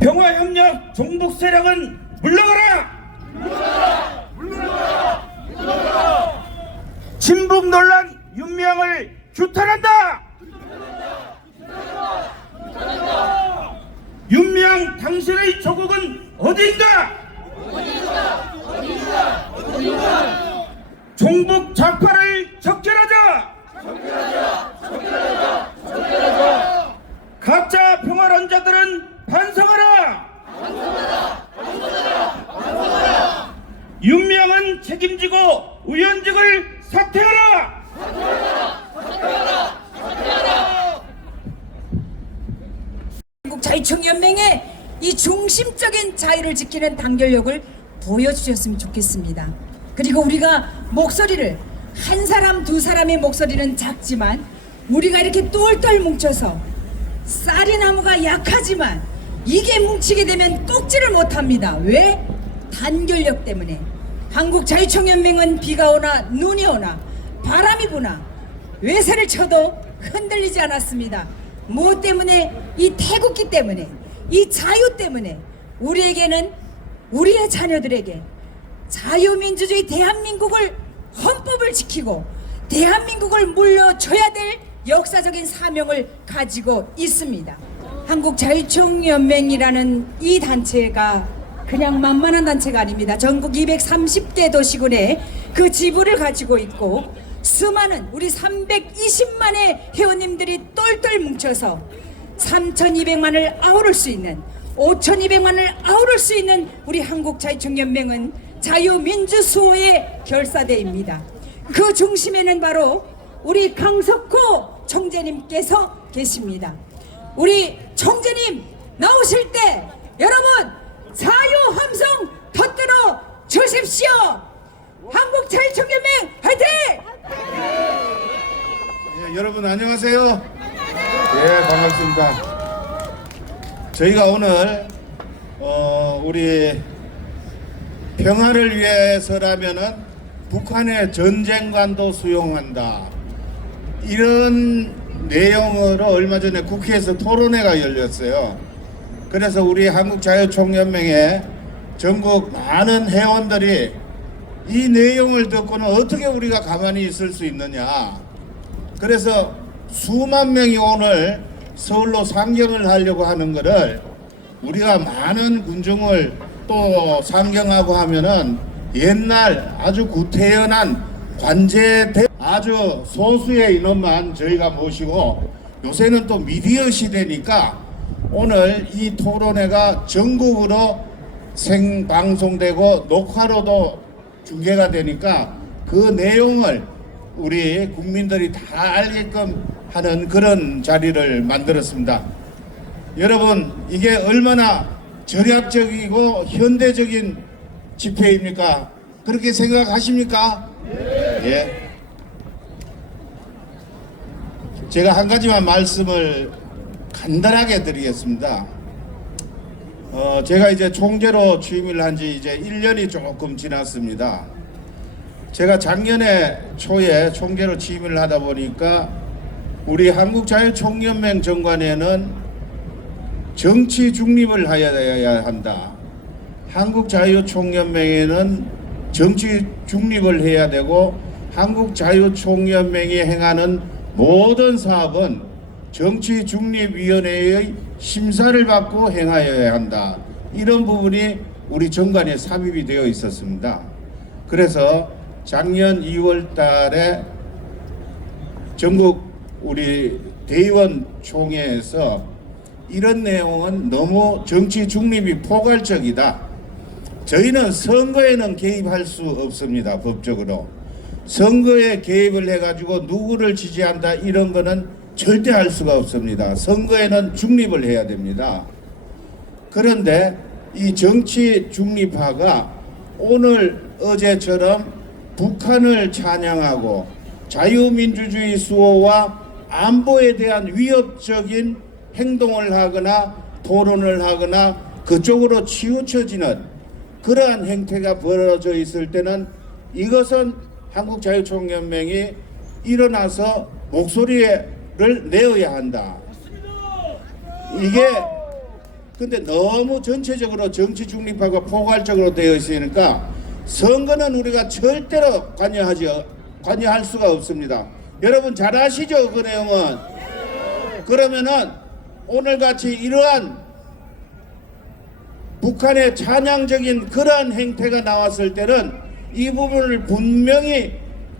평화협력 종북 세력은 물러가라! 친북 논란 윤명을 규탄한다! 윤명 당신의 조국은 어디인가? 종북 좌파를 적결하자! 가짜 평화론자들은 반성하라! 윤명은 책임지고 의원직을 사퇴하라! 한국자유총연맹의 이 중심적인 자유를 지키는 단결력을 보여주셨으면 좋겠습니다. 그리고 우리가 목소리를 한 사람 두 사람의 목소리는 작지만 우리가 이렇게 똘똘 뭉쳐서 쌀이 나무가 약하지만 이게 뭉치게 되면 꺾지를 못합니다. 왜? 단결력 때문에. 한국자유총연맹은 비가 오나 눈이 오나 바람이 부나 외세를 쳐도 흔들리지 않았습니다. 무엇 때문에? 이 태극기 때문에, 이 자유 때문에 우리에게는 우리의 자녀들에게 자유민주주의 대한민국을 헌법을 지키고 대한민국을 물려줘야 될 역사적인 사명을 가지고 있습니다. 한국자유총연맹이라는 이 단체가 그냥 만만한 단체가 아닙니다. 전국 230개 도시군에 그 지부를 가지고 있고 수많은 우리 320만의 회원님들이 똘똘 뭉쳐서 3,200만을 아우를 수 있는 5,200만을 아우를 수 있는 우리 한국자유총연맹은 자유민주수호의 결사대입니다. 그 중심에는 바로 우리 강석호 총재님께서 계십니다. 우리 총재님 나오실 때 여러분 자유 함성 터뜨려 주십시오. 한국자유총연맹 화이팅! 예, 여러분 안녕하세요. 예, 반갑습니다. 저희가 오늘 우리 평화를 위해서라면은 북한의 전쟁관도 수용한다, 이런 내용으로 얼마 전에 국회에서 토론회가 열렸어요. 그래서 우리 한국자유총연맹의 전국 많은 회원들이 이 내용을 듣고는 어떻게 우리가 가만히 있을 수 있느냐, 그래서 수만 명이 오늘 서울로 상경을 하려고 하는 것을 우리가 많은 군중을 또 상경하고 하면은 옛날 아주 구태연한 관제대 아주 소수의 인원만 저희가 모시고, 요새는 또 미디어 시대니까 오늘 이 토론회가 전국으로 생방송되고 녹화로도 중계가 되니까 그 내용을 우리 국민들이 다 알게끔 하는 그런 자리를 만들었습니다. 여러분, 이게 얼마나 절약적이고 현대적인 집회입니까? 그렇게 생각하십니까? 예. 제가 한 가지만 말씀을 간단하게 드리겠습니다. 제가 이제 총재로 취임을 한 지 이제 1년이 조금 지났습니다. 제가 작년에 초에 총재로 취임을 하다 보니까 우리 한국자유총연맹 정관에는 정치 중립을 하여야 한다. 한국자유총연맹에는 정치 중립을 해야 되고 한국자유총연맹이 행하는 모든 사업은 정치중립위원회의 심사를 받고 행하여야 한다. 이런 부분이 우리 정관에 삽입이 되어 있었습니다. 그래서 작년 2월 달에 전국 우리 대의원 총회에서 이런 내용은 너무 정치 중립이 포괄적이다. 저희는 선거에는 개입할 수 없습니다. 법적으로. 선거에 개입을 해가지고 누구를 지지한다 이런 거는 절대 할 수가 없습니다. 선거에는 중립을 해야 됩니다. 그런데 이 정치 중립화가 오늘 어제처럼 북한을 찬양하고 자유민주주의 수호와 안보에 대한 위협적인 행동을 하거나 토론을 하거나 그쪽으로 치우쳐지는 그러한 행태가 벌어져 있을 때는 이것은 한국자유총연맹이 일어나서 목소리를 내어야 한다. 이게 근데 너무 전체적으로 정치 중립하고 포괄적으로 되어 있으니까 선거는 우리가 절대로 관여할 수가 없습니다. 여러분 잘 아시죠? 그 내용은. 그러면은 오늘같이 이러한 북한의 찬양적인 그러한 행태가 나왔을 때는 이 부분을 분명히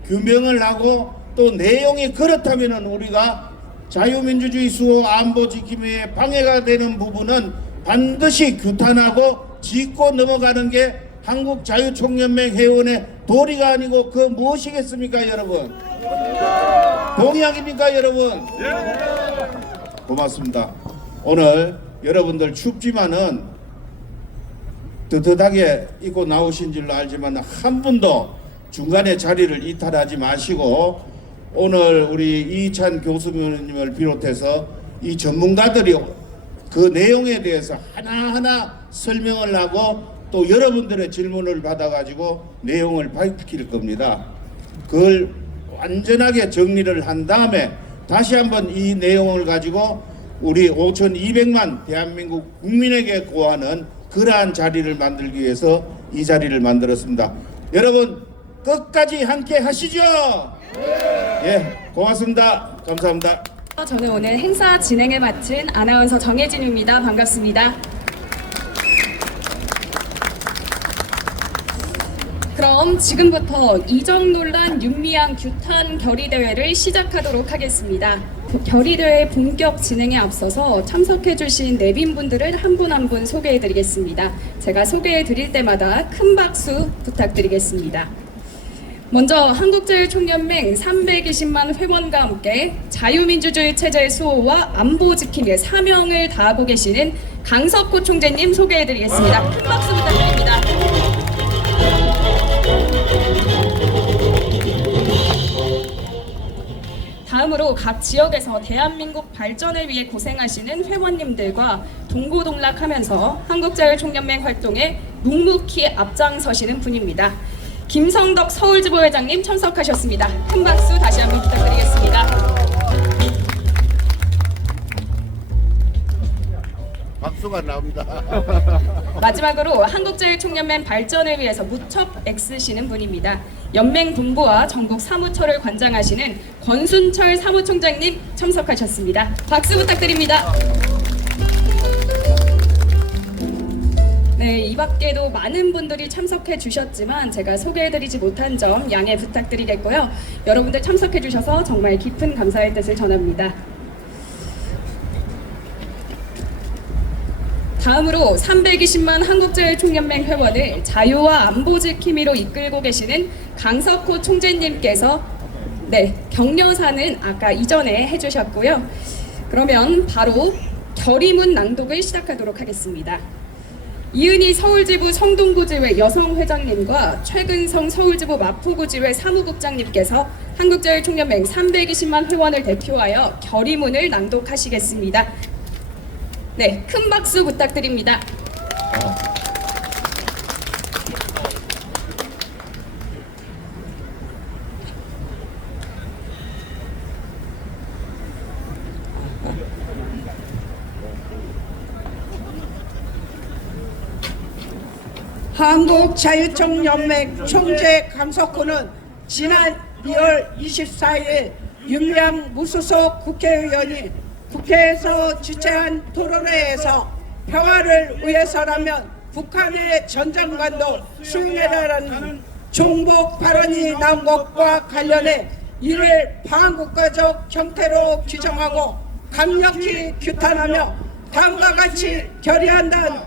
규명을 하고 또 내용이 그렇다면은 우리가 자유민주주의 수호 안보 지킴에 방해가 되는 부분은 반드시 규탄하고 짚고 넘어가는 게 한국자유총연맹 회원의 도리가 아니고 그 무엇이겠습니까 여러분? 동의하십니까 여러분? 고맙습니다. 오늘 여러분들 춥지만은 뜨뜻하게 입고 나오신 줄로 알지만 한 분도 중간에 자리를 이탈하지 마시고 오늘 우리 이찬 교수님을 비롯해서 이 전문가들이 그 내용에 대해서 하나하나 설명을 하고 또 여러분들의 질문을 받아가지고 내용을 밝힐 겁니다. 그걸 완전하게 정리를 한 다음에 다시 한번 이 내용을 가지고 우리 5,200만 대한민국 국민에게 고하는 그러한 자리를 만들기 위해서 이 자리를 만들었습니다. 여러분 끝까지 함께 하시죠. 예, 고맙습니다. 감사합니다. 저는 오늘 행사 진행을 맡은 아나운서 정혜진입니다. 반갑습니다. 그럼 지금부터 이정 논란 윤미향 규탄 결의대회를 시작하도록 하겠습니다. 결의대회 본격 진행에 앞서서 참석해주신 내빈분들을 한 분 한 분 소개해드리겠습니다. 제가 소개해드릴 때마다 큰 박수 부탁드리겠습니다. 먼저 한국자유총연맹 320만 회원과 함께 자유민주주의 체제 수호와 안보 지킴이의 사명을 다하고 계시는 강석호 총재님 소개해드리겠습니다. 큰 박수 부탁드립니다. 다음으로 각 지역에서 대한민국 발전을 위해 고생하시는 회원님들과 동고동락하면서 한국자유총연맹 활동에 묵묵히 앞장서시는 분입니다. 김성덕 서울지부 회장님 참석하셨습니다. 큰 박수 다시 한번 부탁드리겠습니다. 박수가 나옵니다. 마지막으로 한국자유총연맹 발전을 위해서 무척 애쓰시는 분입니다. 연맹 본부와 전국 사무처를 관장하시는 권순철 사무총장님 참석하셨습니다. 박수 부탁드립니다. 네, 이 밖에도 많은 분들이 참석해 주셨지만 제가 소개해드리지 못한 점 양해 부탁드리겠고요. 여러분들 참석해 주셔서 정말 깊은 감사의 뜻을 전합니다. 다음으로 320만 한국자유총연맹 회원을 자유와 안보 지킴이로 이끌고 계시는 강석호 총재님께서 격려사는 아까 이전에 해주셨고요. 그러면 바로 결의문 낭독을 시작하도록 하겠습니다. 이은희 서울지부 성동구지회 여성회장님과 최근성 서울지부 마포구지회 사무국장님께서 한국자유총연맹 320만 회원을 대표하여 결의문을 낭독하시겠습니다. 네, 큰 박수 부탁드립니다. 한국자유총연맹 총재 강석호는 지난 2월 24일 윤미향 무소속 국회의원이 국회에서 주최한 토론회에서 평화를 위해서라면 북한의 전장관도 수용해라라는 종북 발언이 나온 것과 관련해 이를 반국가적 형태로 규정하고 강력히 규탄하며 다음과 같이 결의한다.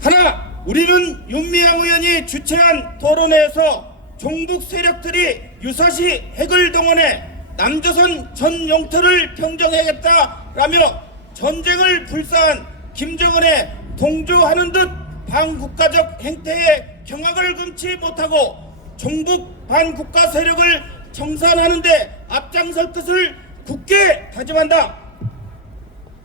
하나, 우리는 윤미향 의원이 주최한 토론회에서 종북 세력들이 유사시 핵을 동원해 남조선 전 영토를 평정해야겠다라며 전쟁을 불사한 김정은에 동조하는 듯 반국가적 행태에 경악을 금치 못하고 종북 반국가 세력을 청산하는 데 앞장설 것을 굳게 다짐한다.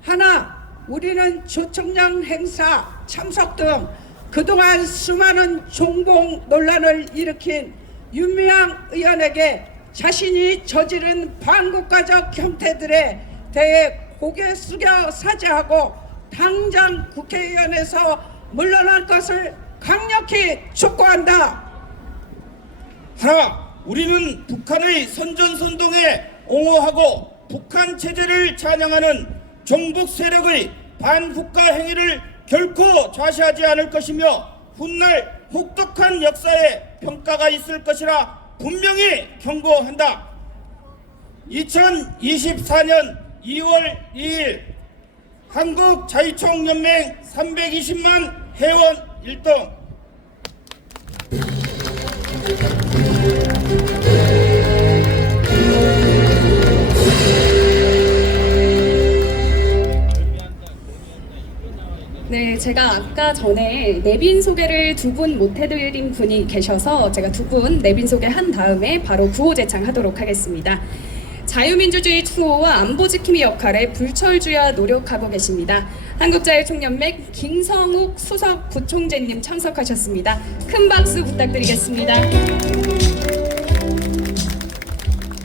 하나, 우리는 조청령 행사 참석 등 그동안 수많은 종북 논란을 일으킨 윤미향 의원에게 자신이 저지른 반국가적 형태들에 대해 고개 숙여 사죄하고 당장 국회의원에서 물러날 것을 강력히 촉구한다. 하나, 우리는 북한의 선전선동에 옹호하고 북한 체제를 찬양하는 종북 세력의 반국가 행위를 결코 좌시하지 않을 것이며 훗날 혹독한 역사의 평가가 있을 것이라 분명히 경고한다. 2024년 2월 2일 한국자유총연맹 320만 회원 일동. 네, 제가 아까 전에 내빈 소개를 두 분 못 해드린 분이 계셔서 제가 두 분 내빈 소개한 다음에 바로 구호 제창하도록 하겠습니다. 자유민주주의 추호와 안보 지킴이 역할에 불철주야 노력하고 계십니다. 한국자유총연맹 김성욱 수석 부총재님 참석하셨습니다. 큰 박수 부탁드리겠습니다.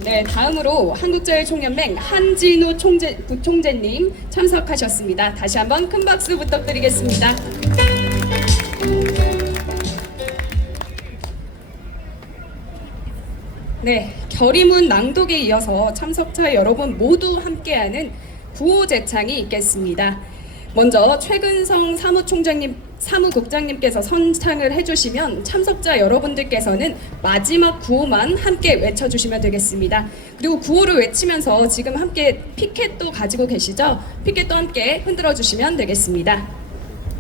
네, 다음으로 한국자유총연맹 한진우 부총재님 참석하셨습니다. 다시 한번 큰 박수 부탁드리겠습니다. 네, 결의문 낭독에 이어서 참석자 여러분 모두 함께하는 구호 제창이 있겠습니다. 먼저 최근성 사무국장님께서 선창을 해주시면 참석자 여러분들께서는 마지막 구호만 함께 외쳐주시면 되겠습니다. 그리고 구호를 외치면서 지금 함께 피켓도 가지고 계시죠? 피켓도 함께 흔들어 주시면 되겠습니다.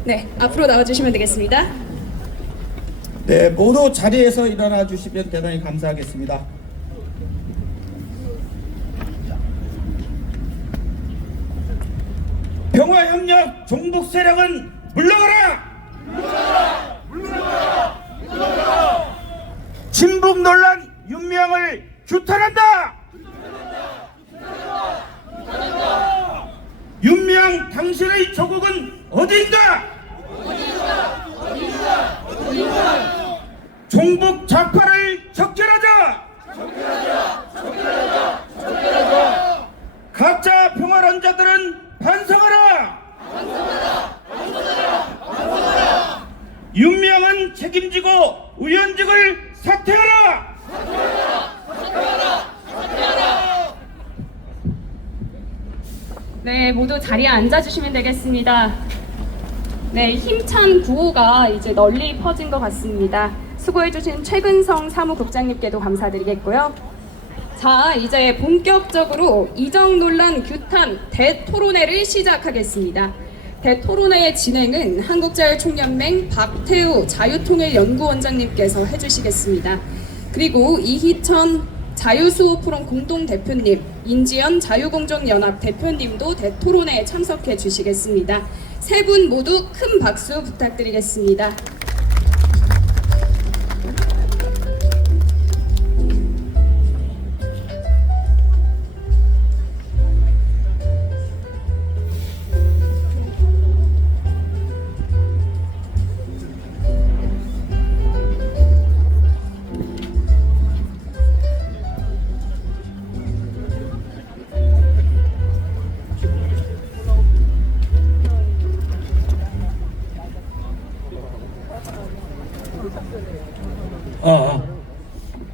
네, 앞으로 나와주시면 되겠습니다. 네, 모두 자리에서 일어나 주시면 대단히 감사하겠습니다. 평화협력 종북 세력은 물러가라! 물러가라! 친북 논란 윤미향을 규탄한다! 윤미향 당신의 조국은 어딘가? 종북 좌파를 적절하자! 가짜 평화론자들은 반성하라! 윤미향은 책임지고 의원직을 사퇴하라! 네, 모두 자리에 앉아주시면 되겠습니다. 네, 힘찬 구호가 이제 널리 퍼진 것 같습니다. 수고해주신 최근성 사무국장님께도 감사드리겠고요. 자, 이제 본격적으로 이정 논란 규탄 대토론회를 시작하겠습니다. 대토론회의 진행은 한국자유총연맹 박태우 자유통일연구원장님께서 해주시겠습니다. 그리고 이희천 자유수호포럼 공동대표님, 인지연 자유공정연합 대표님도 대토론회에 참석해 주시겠습니다. 세 분 모두 큰 박수 부탁드리겠습니다.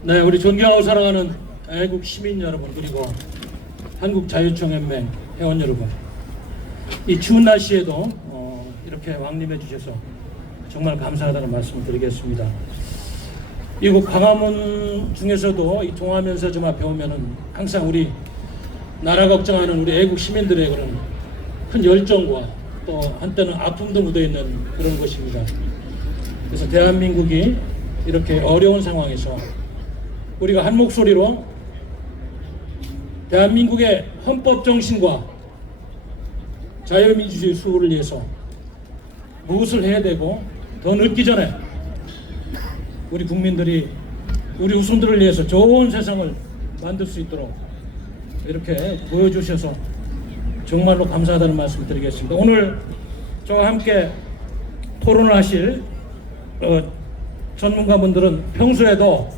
네, 우리 존경하고 사랑하는 애국 시민 여러분, 그리고 한국자유총연맹 회원 여러분, 이 추운 날씨에도 이렇게 왕림해 주셔서 정말 감사하다는 말씀을 드리겠습니다. 이곳 광화문 중에서도 이 통하면서 좀 앞에 오면은 항상 우리 나라 걱정하는 우리 애국 시민들의 그런 큰 열정과 또 한때는 아픔도 묻어 있는 그런 곳입니다. 그래서 대한민국이 이렇게 어려운 상황에서 우리가 한 목소리로 대한민국의 헌법 정신과 자유민주주의 수호를 위해서 무엇을 해야 되고 더 늦기 전에 우리 국민들이 우리 후손들을 위해서 좋은 세상을 만들 수 있도록 이렇게 보여주셔서 정말로 감사하다는 말씀을 드리겠습니다. 오늘 저와 함께 토론을 하실 전문가분들은 평소에도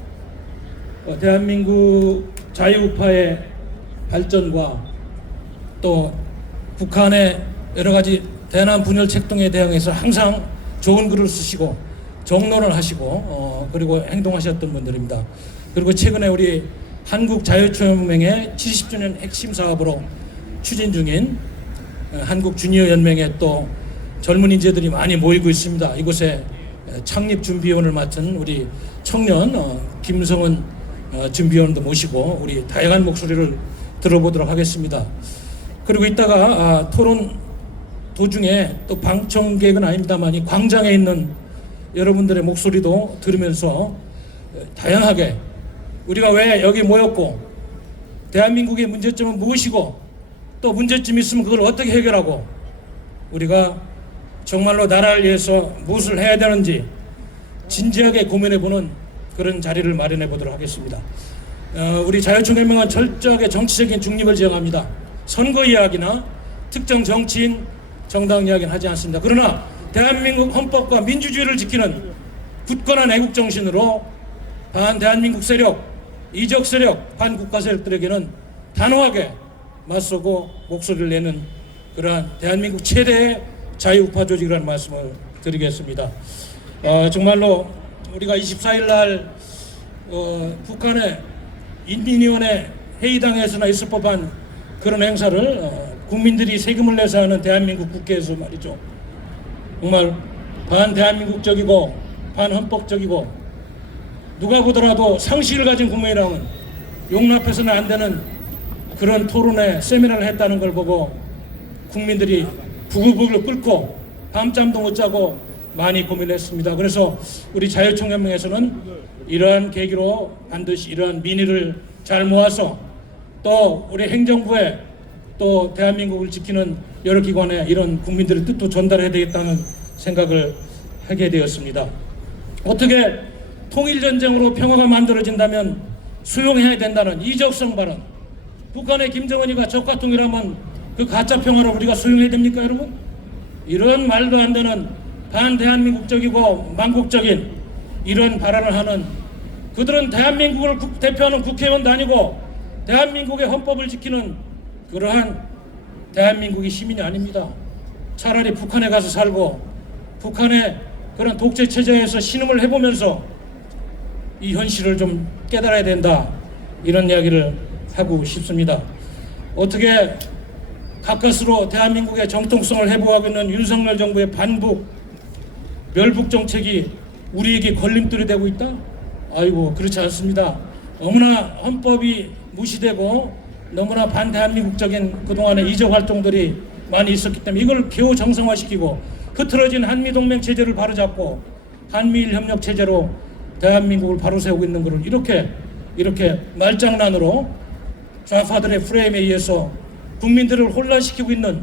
대한민국 자유우파의 발전과 또 북한의 여러 가지 대남 분열 책동에 대항해서 항상 좋은 글을 쓰시고 정론을 하시고 그리고 행동하셨던 분들입니다. 그리고 최근에 우리 한국자유총연맹의 70주년 핵심 사업으로 추진 중인 한국 주니어 연맹에 또 젊은 인재들이 많이 모이고 있습니다. 이곳에 창립 준비위원을 맡은 우리 청년 김성은 준비위원도 모시고 우리 다양한 목소리를 들어보도록 하겠습니다. 그리고 이따가 토론 도중에 또 방청객은 아닙니다만 이 광장에 있는 여러분들의 목소리도 들으면서 다양하게 우리가 왜 여기 모였고 대한민국의 문제점은 무엇이고 또 문제점이 있으면 그걸 어떻게 해결하고 우리가 정말로 나라를 위해서 무엇을 해야 되는지 진지하게 고민해보는 그런 자리를 마련해 보도록 하겠습니다. 우리 자유총연맹은 철저하게 정치적인 중립을 지향합니다. 선거 이야기나 특정 정치인, 정당 이야기는 하지 않습니다. 그러나 대한민국 헌법과 민주주의를 지키는 굳건한 애국 정신으로 반대한민국 세력, 이적 세력, 반국가 세력들에게는 단호하게 맞서고 목소리를 내는 그러한 대한민국 최대의 자유우파 조직이라는 말씀을 드리겠습니다. 정말로 우리가 24일 날 북한의 인민위원회 회의당에서나 있을 법한 그런 행사를 국민들이 세금을 내서 하는 대한민국 국회에서 말이죠. 정말 반대한민국적이고 반헌법적이고 누가 보더라도 상식을 가진 국민이랑은 용납해서는 안 되는 그런 토론회 세미나를 했다는 걸 보고 국민들이 부글부글 끓고 밤잠도 못 자고 많이 고민했습니다. 그래서 우리 자유총연맹에서는 이러한 계기로 반드시 이러한 민의를 잘 모아서 또 우리 행정부에 또 대한민국을 지키는 여러 기관에 이런 국민들의 뜻도 전달해야 되겠다는 생각을 하게 되었습니다. 어떻게 통일전쟁으로 평화가 만들어진다면 수용해야 된다는 이적성 발언, 북한의 김정은이가 적과 통일하면 그 가짜 평화를 우리가 수용해야 됩니까 여러분? 이런 말도 안 되는 반대한민국적이고 망국적인 이런 발언을 하는 그들은 대한민국을 대표하는 국회의원도 아니고 대한민국의 헌법을 지키는 그러한 대한민국의 시민이 아닙니다. 차라리 북한에 가서 살고 북한의 그런 독재 체제에서 신음을 해보면서 이 현실을 좀 깨달아야 된다 이런 이야기를 하고 싶습니다. 어떻게 가까스로 대한민국의 정통성을 회복하고 있는 윤석열 정부의 반북 멸북 정책이 우리에게 걸림돌이 되고 있다? 아이고 그렇지 않습니다. 너무나 헌법이 무시되고 너무나 반대한민국적인 그동안의 이적 활동들이 많이 있었기 때문에 이걸 겨우 정상화시키고 흐트러진 한미동맹 체제를 바로잡고 한미일 협력 체제로 대한민국을 바로 세우고 있는 것을 이렇게 말장난으로 좌파들의 프레임에 의해서 국민들을 혼란시키고 있는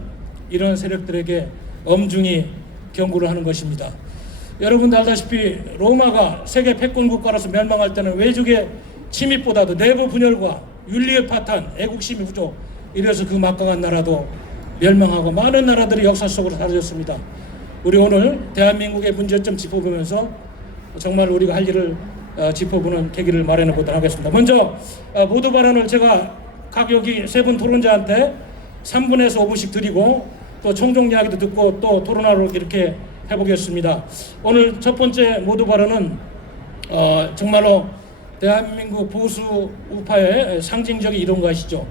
이런 세력들에게 엄중히 경고를 하는 것입니다. 여러분도 알다시피 로마가 세계 패권 국가로서 멸망할 때는 외적의 침입보다도 내부 분열과 윤리의 파탄, 애국심의 부족 이래서 그 막강한 나라도 멸망하고 많은 나라들이 역사 속으로 사라졌습니다. 우리 오늘 대한민국의 문제점 짚어보면서 정말 우리가 할 일을 짚어보는 계기를 마련해 보도록 하겠습니다. 먼저 모두 발언을 제가 각 여기 세 분 토론자한테 3분에서 5분씩 드리고 또 총종 이야기도 듣고 또 토론하러 이렇게 해보겠습니다. 오늘 첫 번째 모두 발언은 정말로 대한민국 보수 우파의 상징적인 이론가 아시죠?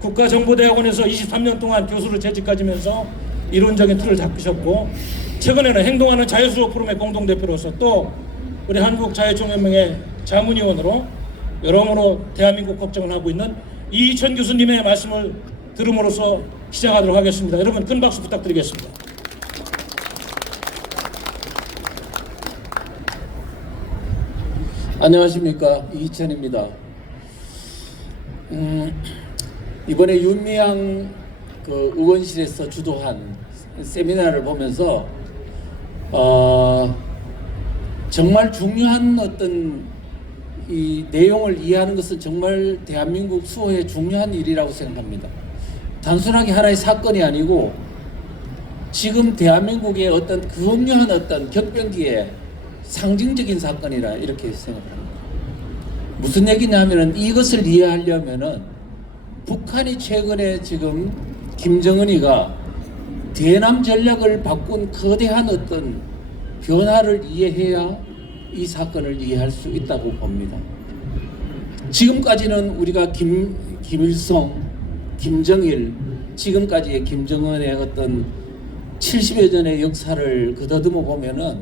국가정보대학원에서 23년 동안 교수를 재직 가지면서 이론적인 틀을 잡으셨고 최근에는 행동하는 자유수호 포럼의 공동대표로서 또 우리 한국자유총연맹의 자문위원으로 여러모로 대한민국 걱정을 하고 있는 이희천 교수님의 말씀을 들음으로써 시작하도록 하겠습니다. 여러분 큰 박수 부탁드리겠습니다. 안녕하십니까, 이희천입니다. 이번에 윤미향 그 의원실에서 주도한 세미나를 보면서 정말 중요한 어떤 이 내용을 이해하는 것은 정말 대한민국 수호의 중요한 일이라고 생각합니다. 단순하게 하나의 사건이 아니고 지금 대한민국의 어떤 극명한 어떤 격변기에 상징적인 사건이라 이렇게 생각합니다. 무슨 얘기냐면은 이것을 이해하려면은 북한이 최근에 지금 김정은이가 대남 전략을 바꾼 거대한 어떤 변화를 이해해야 이 사건을 이해할 수 있다고 봅니다. 지금까지는 우리가 김일성, 김정일, 지금까지의 김정은의 어떤 70여 년의 역사를 더듬어 보면은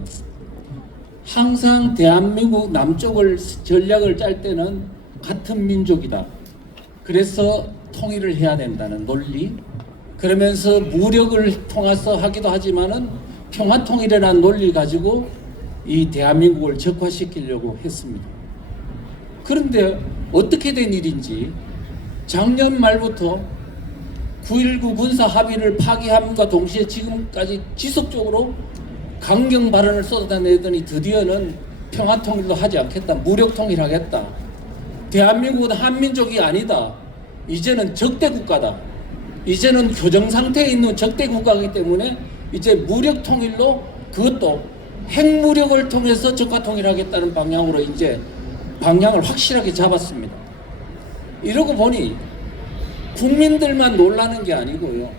항상 대한민국 남쪽을 전략을 짤 때는 같은 민족이다. 그래서 통일을 해야 된다는 논리. 그러면서 무력을 통해서 하기도 하지만은 평화통일이라는 논리를 가지고 이 대한민국을 적화시키려고 했습니다. 그런데 어떻게 된 일인지 작년 말부터 9.19 군사 합의를 파기함과 동시에 지금까지 지속적으로 강경 발언을 쏟아내더니 드디어는 평화통일도 하지 않겠다. 무력통일하겠다. 대한민국은 한민족이 아니다. 이제는 적대국가다. 이제는 교정상태에 있는 적대국가이기 때문에 이제 무력통일로 그것도 핵무력을 통해서 적화통일하겠다는 방향으로 이제 방향을 확실하게 잡았습니다. 이러고 보니 국민들만 놀라는 게 아니고요.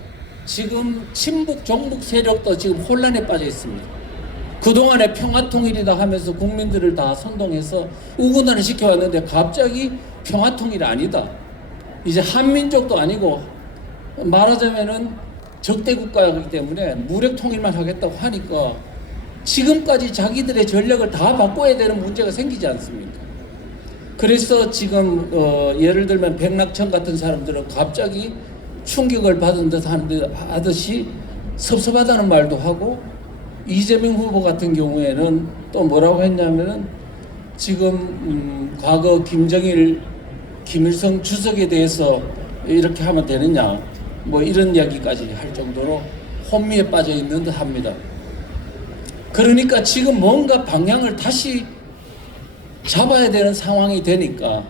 지금 친북 종북 세력도 지금 혼란에 빠져 있습니다. 그동안에 평화통일이다 하면서 국민들을 다 선동해서 우군단을 시켜왔는데 갑자기 평화통일이 아니다. 이제 한민족도 아니고 말하자면은 적대국가이기 때문에 무력통일만 하겠다고 하니까 지금까지 자기들의 전략을 다 바꿔야 되는 문제가 생기지 않습니까? 그래서 지금 예를 들면 백낙천 같은 사람들은 갑자기 충격을 받은 듯 하듯이 섭섭하다는 말도 하고, 이재명 후보 같은 경우에는 또 뭐라고 했냐면은 지금 과거 김정일, 김일성 주석에 대해서 이렇게 하면 되느냐 뭐 이런 이야기까지 할 정도로 혼미에 빠져 있는 듯 합니다. 그러니까 지금 뭔가 방향을 다시 잡아야 되는 상황이 되니까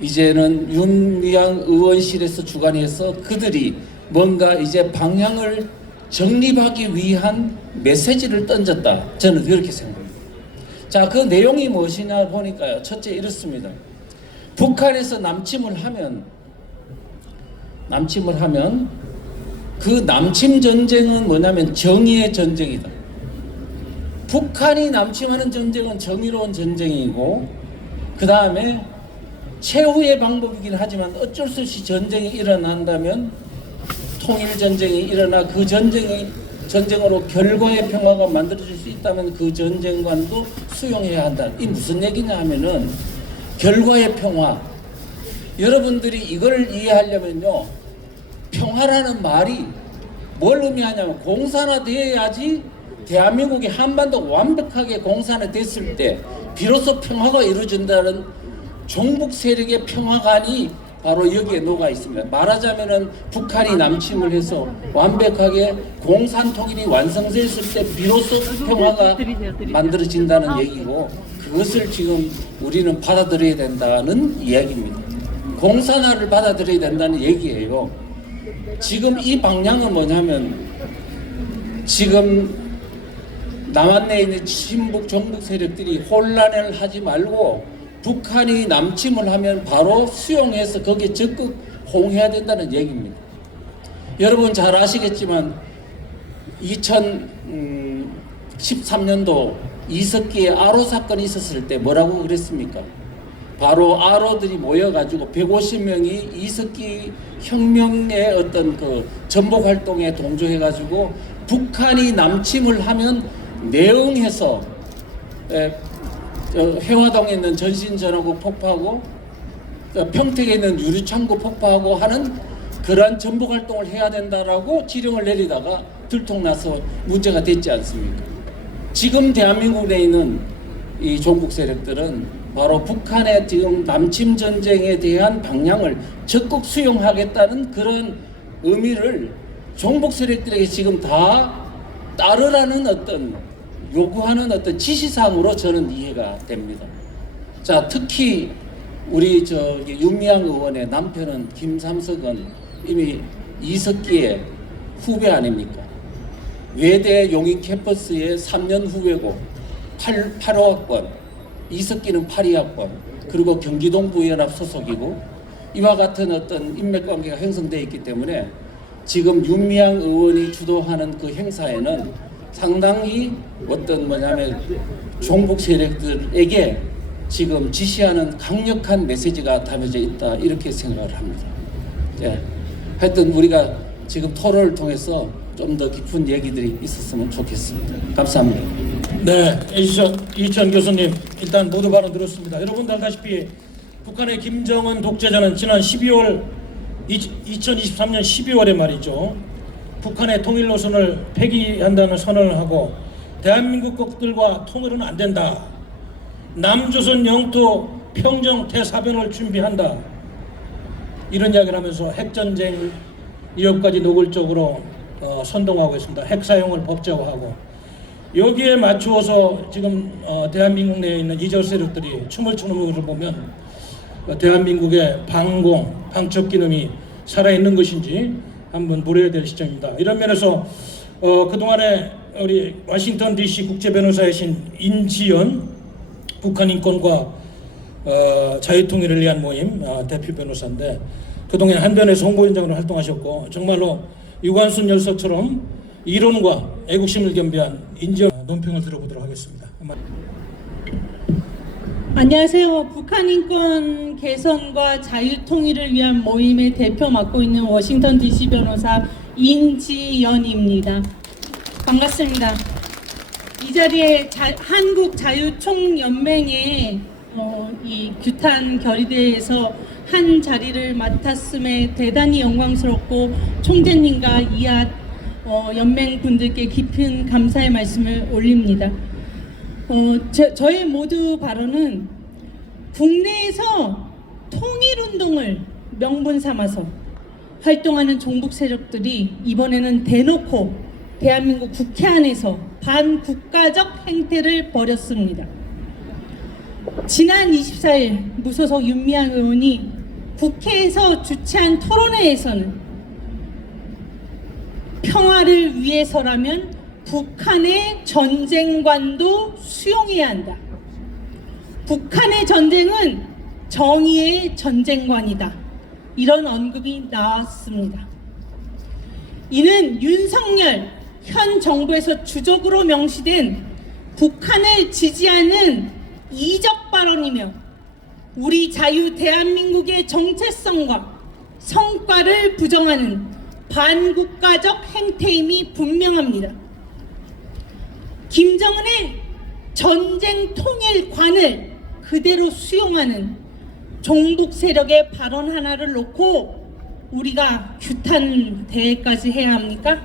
이제는 윤미향 의원실에서 주관해서 그들이 뭔가 이제 방향을 정립하기 위한 메시지를 던졌다. 저는 그렇게 생각합니다. 자, 그 내용이 무엇이냐 보니까요. 첫째 이렇습니다. 북한에서 남침을 하면 그 남침 전쟁은 뭐냐면 정의의 전쟁이다. 북한이 남침하는 전쟁은 정의로운 전쟁이고, 그 다음에 최후의 방법이긴 하지만 어쩔 수 없이 전쟁이 일어난다면 통일 전쟁이 일어나 그 전쟁으로 결과의 평화가 만들어질 수 있다면 그 전쟁관도 수용해야 한다. 이 무슨 얘기냐 하면은 결과의 평화. 여러분들이 이걸 이해하려면요, 평화라는 말이 뭘 의미하냐면 공산화되어야지 대한민국이 한반도 완벽하게 공산화됐을 때 비로소 평화가 이루어진다는 종북 세력의 평화관이 바로 여기에 녹아 있습니다. 말하자면은 북한이 남침을 해서 완벽하게 공산통일이 완성됐을 때 비로소 평화가 만들어진다는 얘기고, 그것을 지금 우리는 받아들여야 된다는 이야기입니다. 공산화를 받아들여야 된다는 얘기예요. 지금 이 방향은 뭐냐면 지금 남한 내에 있는 친북 종북 세력들이 혼란을 하지 말고 북한이 남침을 하면 바로 수용해서 거기에 적극 호응해야 된다는 얘기입니다. 여러분 잘 아시겠지만 2013년도 이석기의 아로 사건이 있었을 때 뭐라고 그랬습니까? 바로 아로들이 모여가지고 150명이 이석기 혁명의 어떤 그 전복 활동에 동조해가지고 북한이 남침을 하면 내응해서 해화동에 있는 전신전화국 폭파하고 평택에 있는 유리창고 폭파하고 하는 그러한 전복 활동을 해야 된다라고 지령을 내리다가 들통나서 문제가 됐지 않습니까? 지금 대한민국 내에 있는 이 종북 세력들은 바로 북한의 지금 남침 전쟁에 대한 방향을 적극 수용하겠다는 그런 의미를 종북 세력들에게 지금 다 따르라는 어떤 요구하는 어떤 지시사항으로 저는 이해가 됩니다. 자, 특히 우리 윤미향 의원의 남편은 김삼석은 이미 이석기의 후배 아닙니까? 외대 용인 캠퍼스의 3년 후배고 8호학번, 이석기는 82학번, 그리고 경기동부연합 소속이고 이와 같은 어떤 인맥관계가 형성되어 있기 때문에 지금 윤미향 의원이 주도하는 그 행사에는 상당히 어떤 뭐냐면 종북 세력들에게 지금 지시하는 강력한 메시지가 담겨져 있다 이렇게 생각을 합니다. 예. 하여튼 우리가 지금 토론을 통해서 좀 더 깊은 얘기들이 있었으면 좋겠습니다. 감사합니다. 네, 이천 교수님 일단 모두 발언 들었습니다. 여러분들 알다시피 북한의 김정은 독재자는 지난 2023년 12월에 말이죠. 북한의 통일 노선을 폐기한다는 선언을 하고 대한민국 국들과 통일은 안 된다. 남조선 영토 평정 대사변을 준비한다. 이런 이야기를 하면서 핵전쟁 위협까지 노골적으로 선동하고 있습니다. 핵 사용을 법제화하고 여기에 맞추어서 지금 대한민국 내에 있는 이적 세력들이 춤을 추는 것을 보면 대한민국의 방공, 방첩 기능이 살아있는 것인지 한번 물어야 될 시점입니다. 이런 면에서 그동안에 우리 워싱턴 DC 국제변호사이신 인지연 북한 인권과 자유통일을 위한 모임 대표 변호사인데 그동안 한변에서 홍보위원장으로 활동하셨고 정말로 유관순 열사처럼 이론과 애국심을 겸비한 인지연 논평을 들어보도록 하겠습니다. 안녕하세요. 북한 인권 개선과 자유통일을 위한 모임의 대표 맡고 있는 워싱턴 DC 변호사 인지연입니다. 반갑습니다. 이 자리에 한국자유총연맹의 이 규탄 결의대회에서 한 자리를 맡았음에 대단히 영광스럽고 총재님과 이하 연맹 분들께 깊은 감사의 말씀을 올립니다. 저희 모두 발언은 국내에서 통일운동을 명분 삼아서 활동하는 종북 세력들이 이번에는 대놓고 대한민국 국회 안에서 반국가적 행태를 벌였습니다. 지난 24일 무소속 윤미향 의원이 국회에서 주최한 토론회에서는 평화를 위해서라면 북한의 전쟁관도 수용해야 한다. 북한의 전쟁은 정의의 전쟁관이다. 이런 언급이 나왔습니다. 이는 윤석열 현 정부에서 주적으로 명시된 북한을 지지하는 이적 발언이며 우리 자유 대한민국의 정체성과 성과를 부정하는 반국가적 행태임이 분명합니다. 김정은의 전쟁 통일관을 그대로 수용하는 종북 세력의 발언 하나를 놓고 우리가 규탄 대회까지 해야 합니까?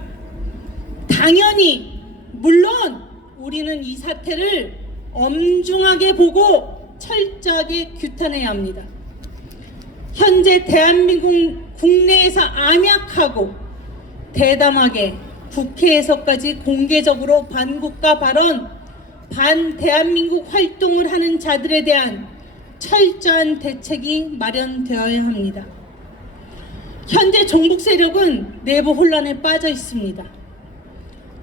당연히 물론 우리는 이 사태를 엄중하게 보고 철저하게 규탄해야 합니다. 현재 대한민국 국내에서 암약하고 대담하게 국회에서까지 공개적으로 반국가 발언, 반대한민국 활동을 하는 자들에 대한 철저한 대책이 마련되어야 합니다. 현재 종북 세력은 내부 혼란에 빠져 있습니다.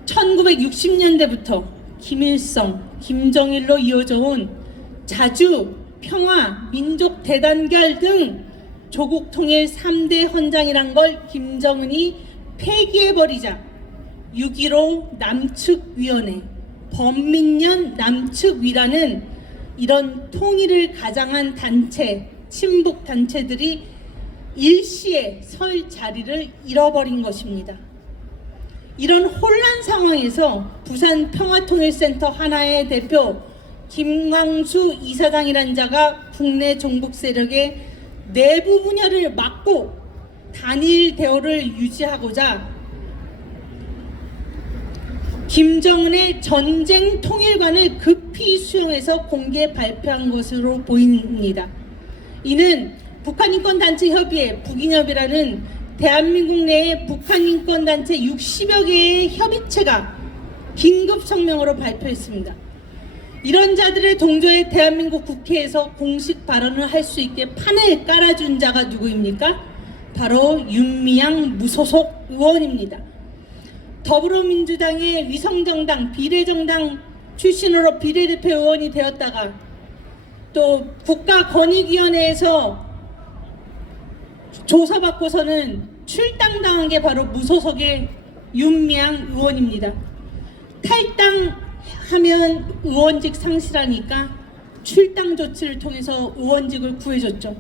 1960년대부터 김일성, 김정일로 이어져 온 자주, 평화, 민족 대단결 등 조국 통일 3대 헌장이란 걸 김정은이 폐기해버리자 6.15 남측위원회, 범민련 남측위라는 이런 통일을 가장한 단체, 친북 단체들이 일시에 설 자리를 잃어버린 것입니다. 이런 혼란 상황에서 부산 평화통일센터 하나의 대표 김광수 이사장이란 자가 국내 종북 세력의 내부 분열을 막고 단일 대우를 유지하고자 김정은의 전쟁 통일관을 급히 수용해서 공개 발표한 것으로 보입니다. 이는 북한인권단체협의회 북인협이라는 대한민국 내의 북한인권단체 60여 개의 협의체가 긴급 성명으로 발표했습니다. 이런 자들의 동조에 대한민국 국회에서 공식 발언을 할 수 있게 판을 깔아준 자가 누구입니까? 바로 윤미향 무소속 의원입니다. 더불어민주당의 위성정당, 비례정당 출신으로 비례대표 의원이 되었다가 또 국가권익위원회에서 조사받고서는 출당당한 게 바로 무소속의 윤미향 의원입니다. 탈당하면 의원직 상실하니까 출당 조치를 통해서 의원직을 구해줬죠.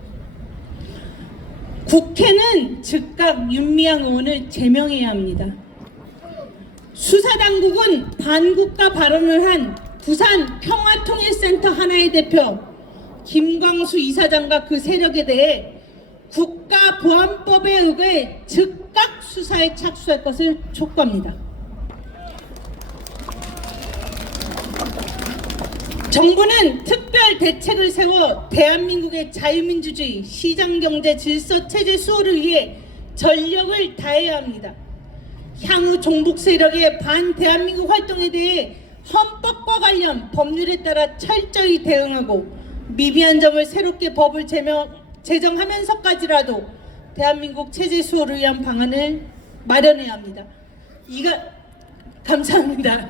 국회는 즉각 윤미향 의원을 제명해야 합니다. 수사당국은 반국가 발언을 한 부산 평화통일센터 하나의 대표 김광수 이사장과 그 세력에 대해 국가보안법에 의해 즉각 수사에 착수할 것을 촉구합니다. 정부는 특별 대책을 세워 대한민국의 자유민주주의, 시장경제, 질서, 체제 수호를 위해 전력을 다해야 합니다. 향후 종북 세력의 반대한민국 활동에 대해 헌법과 관련 법률에 따라 철저히 대응하고 미비한 점을 새롭게 법을 제정하면서까지라도 대한민국 체제 수호를 위한 방안을 마련해야 합니다. 감사합니다.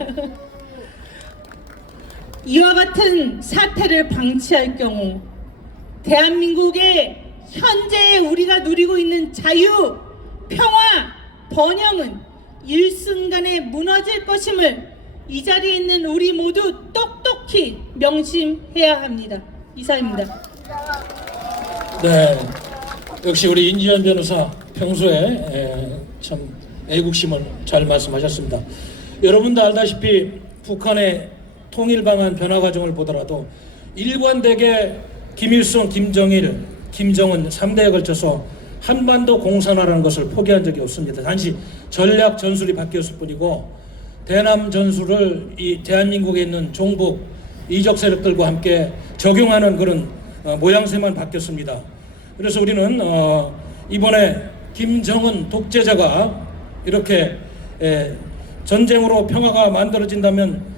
이와 같은 사태를 방치할 경우 대한민국의 현재 우리가 누리고 있는 자유, 평화, 번영은 일순간에 무너질 것임을 이 자리에 있는 우리 모두 똑똑히 명심해야 합니다. 이상입니다. 네, 역시 우리 인지연 변호사 평소에 참 애국심을 잘 말씀하셨습니다. 여러분도 알다시피 북한의 통일 방안 변화 과정을 보더라도 일관되게 김일성, 김정일, 김정은 3대에 걸쳐서 한반도 공산화라는 것을 포기한 적이 없습니다. 단지 전략 전술이 바뀌었을 뿐이고 대남 전술을 이 대한민국에 있는 종북 이적 세력들과 함께 적용하는 그런 모양새만 바뀌었습니다. 그래서 우리는 이번에 김정은 독재자가 이렇게 전쟁으로 평화가 만들어진다면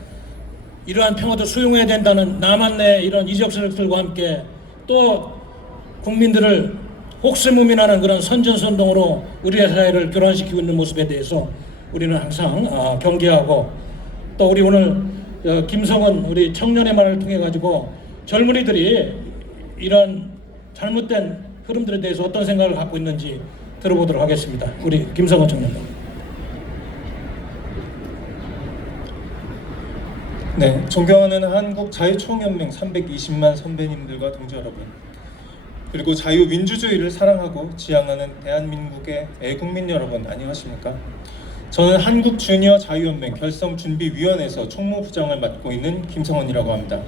이러한 평화도 수용해야 된다는 남한 내 이런 이적 세력들과 함께 또 국민들을 혹세무민하는 그런 선전선동으로 우리의 사회를 교란시키고 있는 모습에 대해서 우리는 항상 경계하고 또 우리 오늘 김성은 우리 청년의 말을 통해 가지고 젊은이들이 이런 잘못된 흐름들에 대해서 어떤 생각을 갖고 있는지 들어보도록 하겠습니다. 우리 김성은 청년님. 네, 존경하는 한국자유총연맹 320만 선배님들과 동지 여러분, 그리고 자유민주주의를 사랑하고 지향하는 대한민국의 애국민 여러분, 안녕하십니까? 저는 한국주니어 자유연맹 결성준비위원회에서 총무부장을 맡고 있는 김성원이라고 합니다.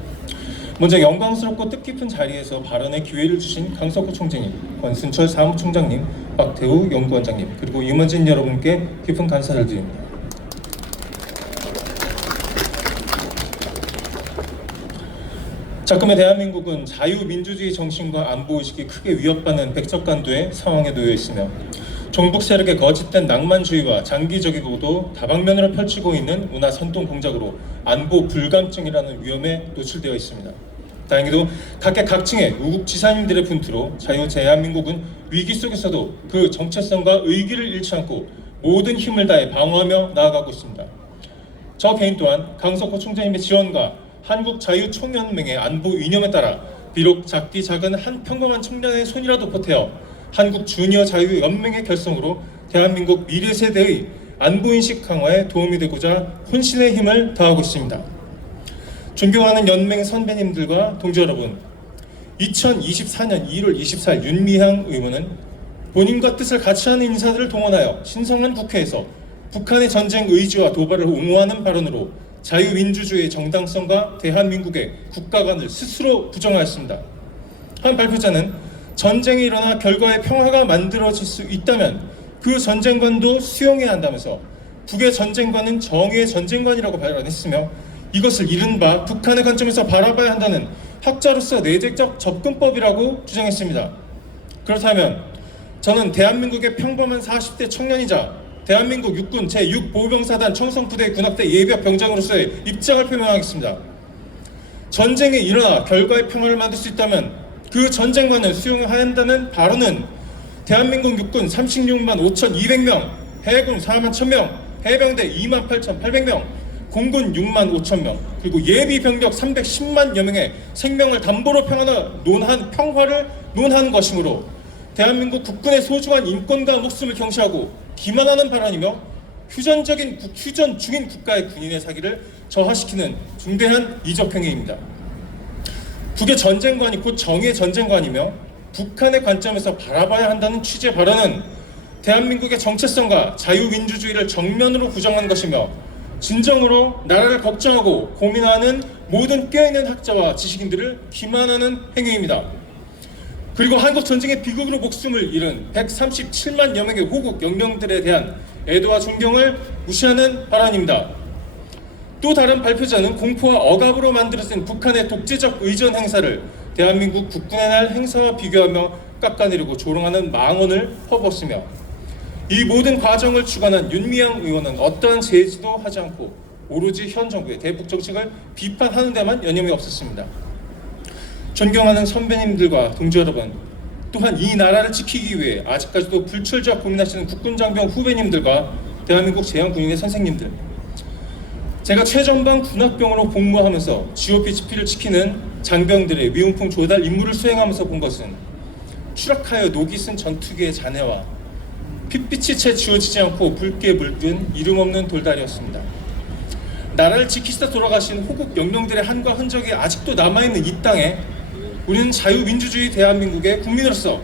먼저 영광스럽고 뜻깊은 자리에서 발언의 기회를 주신 강석구 총재님, 권순철 사무총장님, 박태우 연구원장님, 그리고 임원진 여러분께 깊은 감사를 드립니다. 작금의 대한민국은 자유민주주의 정신과 안보의식이 크게 위협받는 백척간도의 상황에 놓여 있으며 종북 세력의 거짓된 낭만주의와 장기적이고도 다방면으로 펼치고 있는 문화 선동 공작으로 안보 불감증이라는 위험에 노출되어 있습니다. 다행히도 각계각층의 우국지사님들의 분투로 자유 대한민국은 위기 속에서도 그 정체성과 의기를 잃지 않고 모든 힘을 다해 방어하며 나아가고 있습니다. 저 개인 또한 강석호 총장님의 지원과 한국자유총연맹의 안보 이념에 따라 비록 작디 작은 한 평범한 청년의 손이라도 보태어 한국주니어자유연맹의 결성으로 대한민국 미래 세대의 안보인식 강화에 도움이 되고자 혼신의 힘을 다하고 있습니다. 존경하는 연맹 선배님들과 동지 여러분, 2024년 1월 24일 윤미향 의원은 본인과 뜻을 같이 하는 인사들을 동원하여 신성한 국회에서 북한의 전쟁 의지와 도발을 옹호하는 발언으로 자유민주주의의 정당성과 대한민국의 국가관을 스스로 부정하였습니다. 한 발표자는 전쟁이 일어나 결과에 평화가 만들어질 수 있다면 그 전쟁관도 수용해야 한다면서 북의 전쟁관은 정의의 전쟁관이라고 발언했으며 이것을 이른바 북한의 관점에서 바라봐야 한다는 학자로서 내재적 접근법이라고 주장했습니다. 그렇다면 저는 대한민국의 평범한 40대 청년이자 대한민국 육군 제6보병사단 청성부대 군악대 예비역 병장으로서의 입장을 표명하겠습니다. 전쟁이 일어나 결과의 평화를 만들 수 있다면 그 전쟁관을 수용해야 한다는 발언은 대한민국 육군 36만 5,200명, 해군 4만 1,000명, 해병대 2만 8,800명, 공군 6만 5,000명, 그리고 예비 병력 310만여 명의 생명을 담보로 평화를 논한 것이므로 대한민국 국군의 소중한 인권과 목숨을 경시하고 기만하는 발언이며 휴전 중인 국가의 군인의 사기를 저하시키는 중대한 이적 행위입니다. 북의 전쟁관이 곧 정의의 전쟁관이며 북한의 관점에서 바라봐야 한다는 취지의 발언은 대한민국의 정체성과 자유민주주의를 정면으로 부정한 것이며 진정으로 나라를 걱정하고 고민하는 모든 깨어있는 학자와 지식인들을 기만하는 행위입니다. 그리고 한국 전쟁의 비극으로 목숨을 잃은 137만여 명의 호국 영령들에 대한 애도와 존경을 무시하는 발언입니다. 또 다른 발표자는 공포와 억압으로 만들어진 북한의 독재적 의전 행사를 대한민국 국군의 날 행사와 비교하며 깎아내리고 조롱하는 망언을 퍼붓으며 이 모든 과정을 주관한 윤미향 의원은 어떠한 제지도 하지 않고 오로지 현 정부의 대북 정책을 비판하는 데만 여념이 없었습니다. 존경하는 선배님들과 동지 여러분, 또한 이 나라를 지키기 위해 아직까지도 불철저와 고민하시는 국군장병 후배님들과 대한민국 제왕군인의 선생님들, 제가 최전방 군악병으로 복무하면서 GOP-지피를 지키는 장병들의 위용풍 조달 임무를 수행하면서 본 것은 추락하여 녹이 쓴 전투기의 잔해와 핏빛이 채 지워지지 않고 붉게 물든 이름 없는 돌다리였습니다. 나라를 지키시다 돌아가신 호국 영령들의 한과 흔적이 아직도 남아있는 이 땅에 우리는 자유민주주의 대한민국의 국민으로서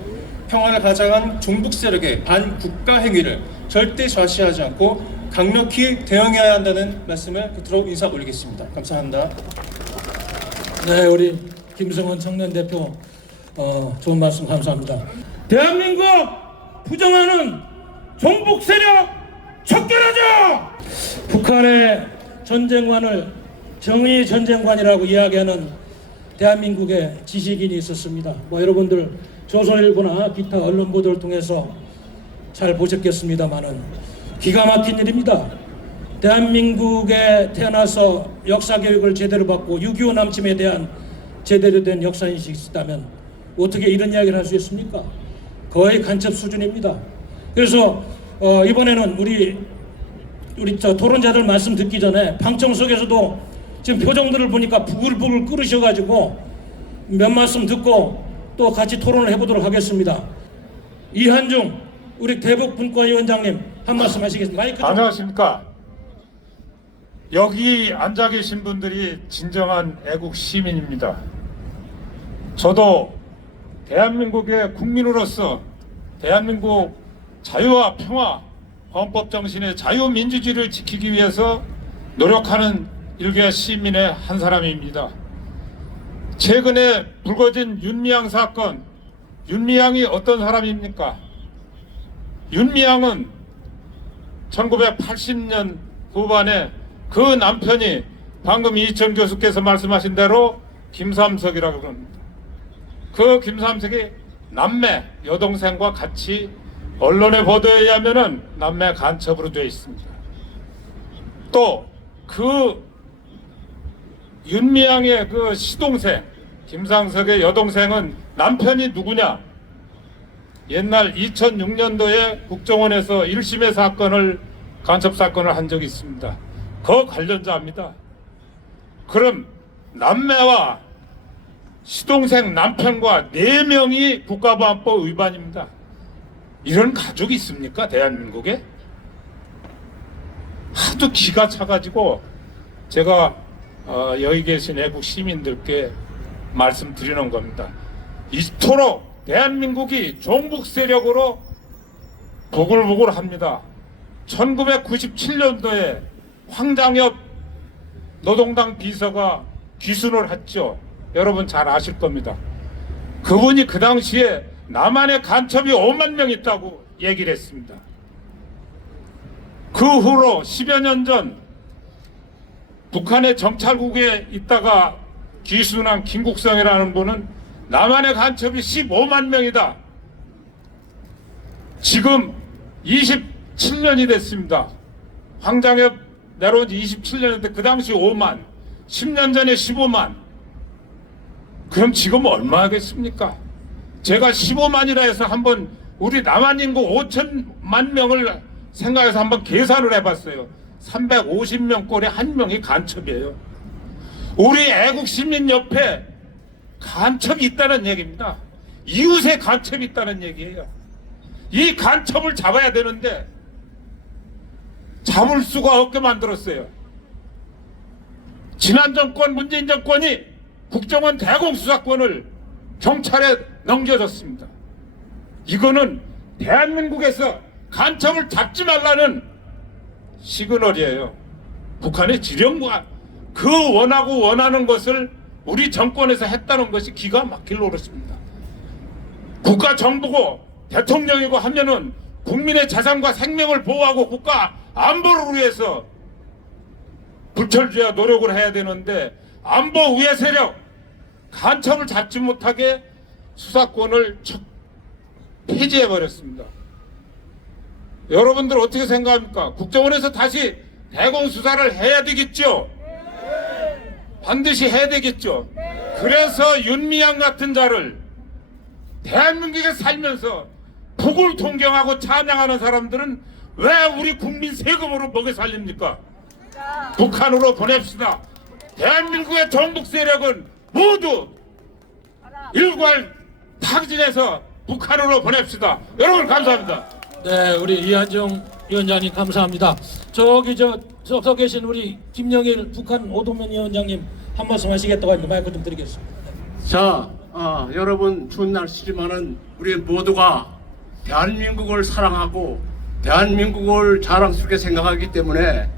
평화를 가장한 종북 세력의 반국가 행위를 절대 좌시하지 않고 강력히 대응해야 한다는 말씀을 끝으로 인사 올리겠습니다. 감사합니다. 네, 우리 김성원 청년 대표 좋은 말씀 감사합니다. 대한민국 부정하는 종북 세력 척결하자! 북한의 전쟁관을 정의의 전쟁관이라고 이야기하는 대한민국의 지식인이 있었습니다. 여러분들 조선일보나 기타 언론 보도를 통해서 잘 보셨겠습니다만은 기가 막힌 일입니다. 대한민국에 태어나서 역사 교육을 제대로 받고 6.25 남침에 대한 제대로 된 역사 인식이 있다면 어떻게 이런 이야기를 할 수 있습니까? 거의 간첩 수준입니다. 그래서 이번에는 우리 토론자들 말씀 듣기 전에 방청 속에서도 지금 표정들을 보니까 부글부글 끓으셔가지고 몇 말씀 듣고 또 같이 토론을 해보도록 하겠습니다. 이한중 우리 대북분과위원장님 한 말씀 하시겠습니다. 마이크 좀. 안녕하십니까. 여기 앉아 계신 분들이 진정한 애국 시민입니다. 저도 대한민국의 국민으로서 대한민국 자유와 평화, 헌법 정신의 자유민주주의를 지키기 위해서 노력하는 일개 시민의 한 사람입니다. 최근에 불거진 윤미향 사건, 윤미향이 어떤 사람입니까? 윤미향은 1980년 후반에 그 남편이 방금 이천 교수께서 말씀하신 대로 김삼석이라고 그럽니다. 그 김삼석이 남매 여동생과 같이 언론의 보도에 의하면은 남매 간첩으로 되어 있습니다. 또 그 윤미향의 그 시동생 김상석의 여동생은 남편이 누구냐? 옛날 2006년도에 국정원에서 1심의 사건을 간첩 사건을 한 적이 있습니다. 그 관련자입니다. 그럼 남매와 시동생 남편과 4명이 국가보안법 위반입니다. 이런 가족이 있습니까? 대한민국에? 하도 기가 차가지고 제가 여기 계신 애국 시민들께 말씀드리는 겁니다. 이토록 대한민국이 종북 세력으로 보글보글합니다. 1997년도에 황장엽 노동당 비서가 귀순을 했죠. 여러분 잘 아실 겁니다. 그분이 그 당시에 남한의 간첩이 5만 명 있다고 얘기를 했습니다. 그 후로 10여 년 전 북한의 정찰국에 있다가 귀순한 김국성이라는 분은 남한의 간첩이 15만 명이다. 지금 27년이 됐습니다. 황장엽 내려온 지 27년인데 그 당시 5만, 10년 전에 15만. 그럼 지금 얼마겠습니까? 제가 15만이라 해서 한번 우리 남한 인구 5천만 명을 생각해서 한번 계산을 해봤어요. 350명 꼴에 한 명이 간첩이에요. 우리 애국 시민 옆에 간첩이 있다는 얘기입니다. 이웃의 간첩이 있다는 얘기예요. 이 간첩을 잡아야 되는데 잡을 수가 없게 만들었어요. 지난 정권 문재인 정권이 국정원 대공수사권을 경찰에 넘겨줬습니다. 이거는 대한민국에서 간첩을 잡지 말라는 시그널이에요. 북한의 지령과 그 원하고 원하는 것을 우리 정권에서 했다는 것이 기가 막힐 노릇입니다. 국가 정부고 대통령이고 하면은 국민의 재산과 생명을 보호하고 국가 안보를 위해서 불철주야 노력을 해야 되는데 안보 우회 세력 간첩을 잡지 못하게 수사권을 폐지해 버렸습니다. 여러분들 어떻게 생각합니까? 국정원에서 다시 대공수사를 해야 되겠죠? 반드시 해야 되겠죠? 그래서 윤미향 같은 자를 대한민국에 살면서 북을 동경하고 찬양하는 사람들은 왜 우리 국민 세금으로 먹여 살립니까? 북한으로 보냅시다. 대한민국의 정북 세력은 모두 일괄 탁진해서 북한으로 보냅시다. 여러분 감사합니다. 네, 우리 이한정 위원장님 감사합니다. 저기 서 계신 우리 김영일 북한 오동면 위원장님 한 말씀 하시겠다고 하는데 마이크 좀 드리겠습니다. 자, 여러분 추운 날씨지만은 우리 모두가 대한민국을 사랑하고 대한민국을 자랑스럽게 생각하기 때문에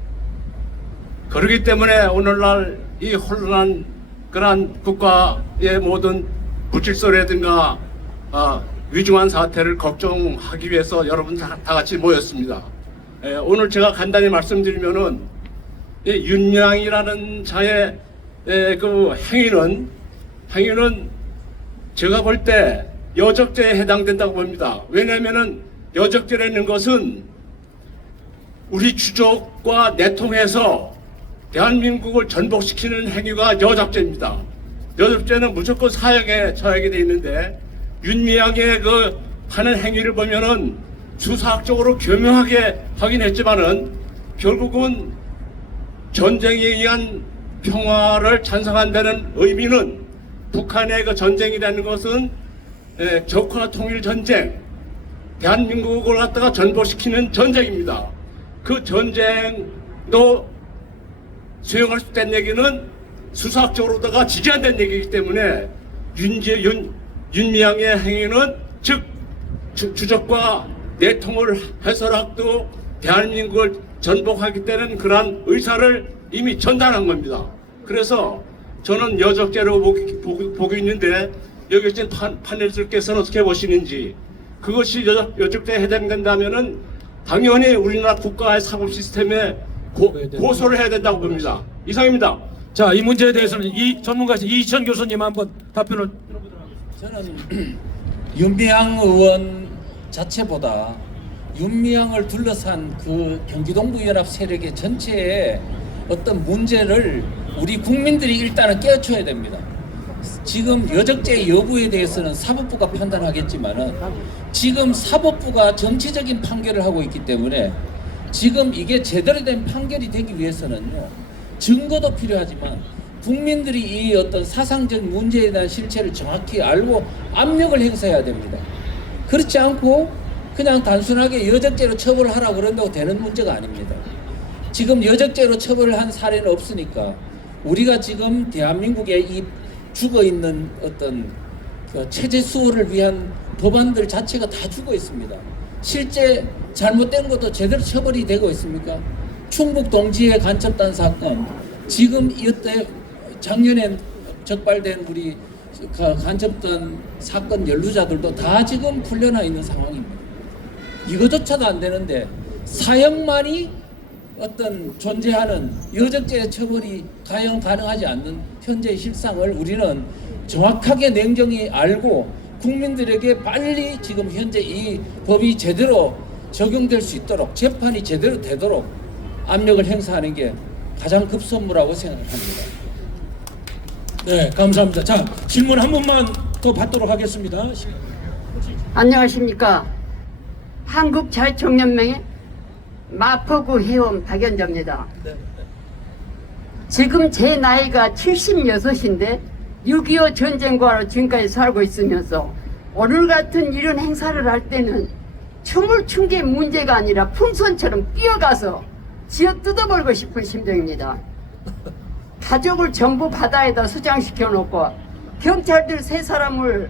그러기 때문에 오늘날 이 혼란한 그런 국가의 모든 불질서라든가 위중한 사태를 걱정하기 위해서 여러분 다 같이 모였습니다. 오늘 제가 간단히 말씀드리면은 이 윤미향이라는 자의 그 행위는 제가 볼 때 여적죄에 해당된다고 봅니다. 왜냐하면은 여적죄라는 것은 우리 주족과 내통해서 대한민국을 전복시키는 행위가 여적죄입니다. 여적죄는 무조건 사형에 처하게 돼 있는데 윤미향의 그 하는 행위를 보면은 수사학적으로 교묘하게 하긴 했지만은 결국은 전쟁에 의한 평화를 찬성한다는 의미는 북한의 그 전쟁이라는 것은 적화 통일 전쟁, 대한민국을 갖다가 전복시키는 전쟁입니다. 그 전쟁도 수용할 수 있다는 얘기는 수사학적으로다가 지지한다는 얘기이기 때문에 윤미향의 행위는 즉 주적과 내통을 해서라도 대한민국을 전복하겠다는 그러한 의사를 이미 전달한 겁니다. 그래서 저는 여적죄로 보고 있는데 여기 계신 파넬들께서는 어떻게 보시는지, 그것이 여적죄에 해당된다면은 당연히 우리나라 국가의 사법 시스템에 고소를 해야 된다고 봅니다. 이상입니다. 자, 이 문제에 대해서는 이 전문가이신 이희천 교수님 한번 답변을 들어보도록 하겠습니다. 저는 윤미향 의원 자체보다 윤미향을 둘러싼 그 경기동부연합 세력의 전체의 어떤 문제를 우리 국민들이 일단은 깨우쳐야 됩니다. 지금 여적죄 여부에 대해서는 사법부가 판단하겠지만은 지금 사법부가 정치적인 판결을 하고 있기 때문에 지금 이게 제대로 된 판결이 되기 위해서는요, 증거도 필요하지만 국민들이 이 어떤 사상적 문제에 대한 실체를 정확히 알고 압력을 행사해야 됩니다. 그렇지 않고 그냥 단순하게 여적죄로 처벌하라 그런다고 되는 문제가 아닙니다. 지금 여적죄로 처벌을 한 사례는 없으니까 우리가 지금 대한민국에 이 죽어있는 어떤 그 체제 수호를 위한 법안들 자체가 다 죽어 있습니다. 실제 잘못된 것도 제대로 처벌이 되고 있습니까? 충북 동지의 간첩단 사건, 지금 이때 작년에 적발된 우리 간첩단 사건 연루자들도 다 지금 풀려나 있는 상황입니다. 이거조차도 안 되는데 사형만이 어떤 존재하는 여적죄 처벌이 과연 가능하지 않는 현재의 실상을 우리는 정확하게 냉정히 알고 국민들에게 빨리 지금 현재 이 법이 제대로 적용될 수 있도록, 재판이 제대로 되도록 압력을 행사하는 게 가장 급선무라고 생각합니다. 네, 감사합니다. 자, 질문 한 번만 더 받도록 하겠습니다. 안녕하십니까. 한국자유총연맹의 마포구 회원 박연자입니다. 지금 제 나이가 76인데 6.25 전쟁과로 지금까지 살고 있으면서 오늘 같은 이런 행사를 할 때는 춤을 춘 게 문제가 아니라 풍선처럼 뛰어가서 쥐어 뜯어버리고 싶은 심정입니다. 가족을 전부 바다에다 수장시켜 놓고 경찰들 3사람을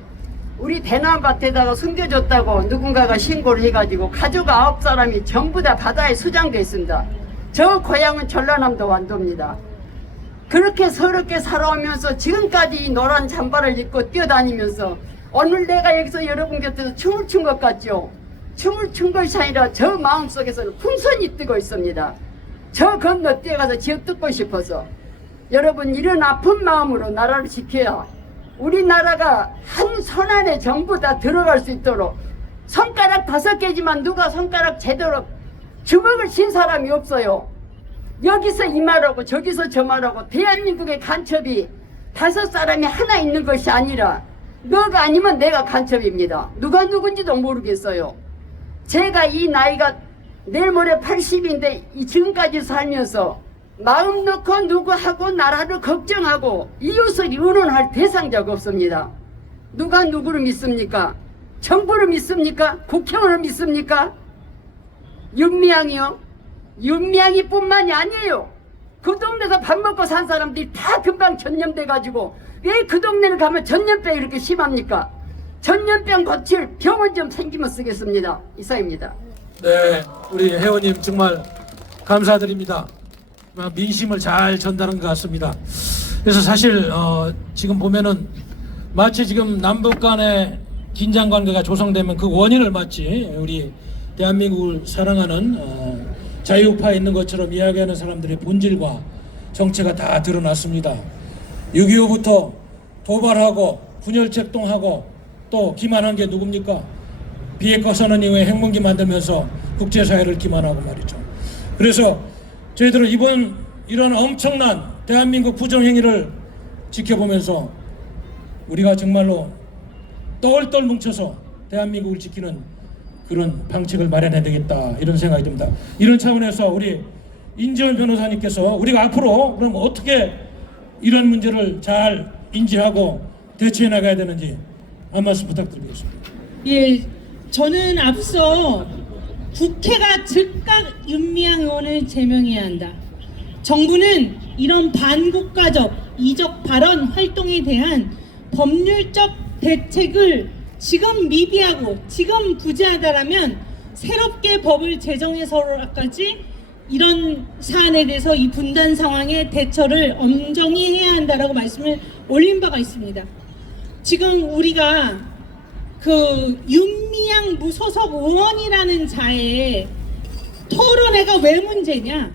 우리 대나무밭에다가 숨겨줬다고 누군가가 신고를 해가지고 가족 9사람이 전부 다 바다에 수장돼 있습니다. 저 고향은 전라남도 완도입니다. 그렇게 서럽게 살아오면서 지금까지 이 노란 잠바를 입고 뛰어다니면서 오늘 내가 여기서 여러분 곁에서 춤을 춘 것 같죠? 춤을 춘 것이 아니라 저 마음속에서는 풍선이 뜨고 있습니다. 저 건너 뛰어가서 지어 뜯고 싶어서. 여러분, 이런 아픈 마음으로 나라를 지켜야 우리나라가 한 손 안에 전부 다 들어갈 수 있도록. 손가락 5개지만 누가 손가락 제대로 주먹을 쥔 사람이 없어요. 여기서 이 말하고 저기서 저 말하고 대한민국의 간첩이 5사람이 하나 있는 것이 아니라 너가 아니면 내가 간첩입니다. 누가 누군지도 모르겠어요. 제가 이 나이가 내일 모레 80인데 지금까지 살면서 마음 놓고 누구하고 나라를 걱정하고 이웃을 의논할 대상자가 없습니다. 누가 누구를 믿습니까? 정부를 믿습니까? 국회의원을 믿습니까? 윤미향이요? 윤미향이 뿐만이 아니에요. 그 동네에서 밥 먹고 산 사람들이 다 금방 전염돼가지고 왜 그 동네를 가면 전염병이 이렇게 심합니까? 전염병 고칠 병원 좀 생기면 쓰겠습니다. 이상입니다. 네, 우리 회원님 정말 감사드립니다. 민심을 잘 전달한 것 같습니다. 그래서 사실 지금 보면은 마치 지금 남북 간의 긴장 관계가 조성되면 그 원인을 마치 우리 대한민국을 사랑하는 자유파에 있는 것처럼 이야기하는 사람들의 본질과 정체가 다 드러났습니다. 6.25부터 도발하고 분열책동하고 또 기만한 게 누굽니까? 비핵화 선언 이후에 핵무기 만들면서 국제사회를 기만하고 말이죠. 그래서 저희들은 이런 엄청난 대한민국 부정행위를 지켜보면서 우리가 정말로 똘똘 뭉쳐서 대한민국을 지키는 그런 방책을 마련해야 되겠다, 이런 생각이 듭니다. 이런 차원에서 우리 인재원 변호사님께서 우리가 앞으로 그럼 어떻게 이런 문제를 잘 인지하고 대처해 나가야 되는지 한 말씀 부탁드리겠습니다. 예, 저는 앞서 국회가 즉각 윤미향 의원을 제명해야 한다. 정부는 이런 반국가적, 이적 발언 활동에 대한 법률적 대책을 지금 미비하고 지금 부재하다라면 새롭게 법을 제정해서까지 이런 사안에 대해서 이 분단 상황에 대처를 엄정히 해야 한다라고 말씀을 올린 바가 있습니다. 지금 우리가 그 윤미향 무소속 의원이라는 자의 토론회가 왜 문제냐?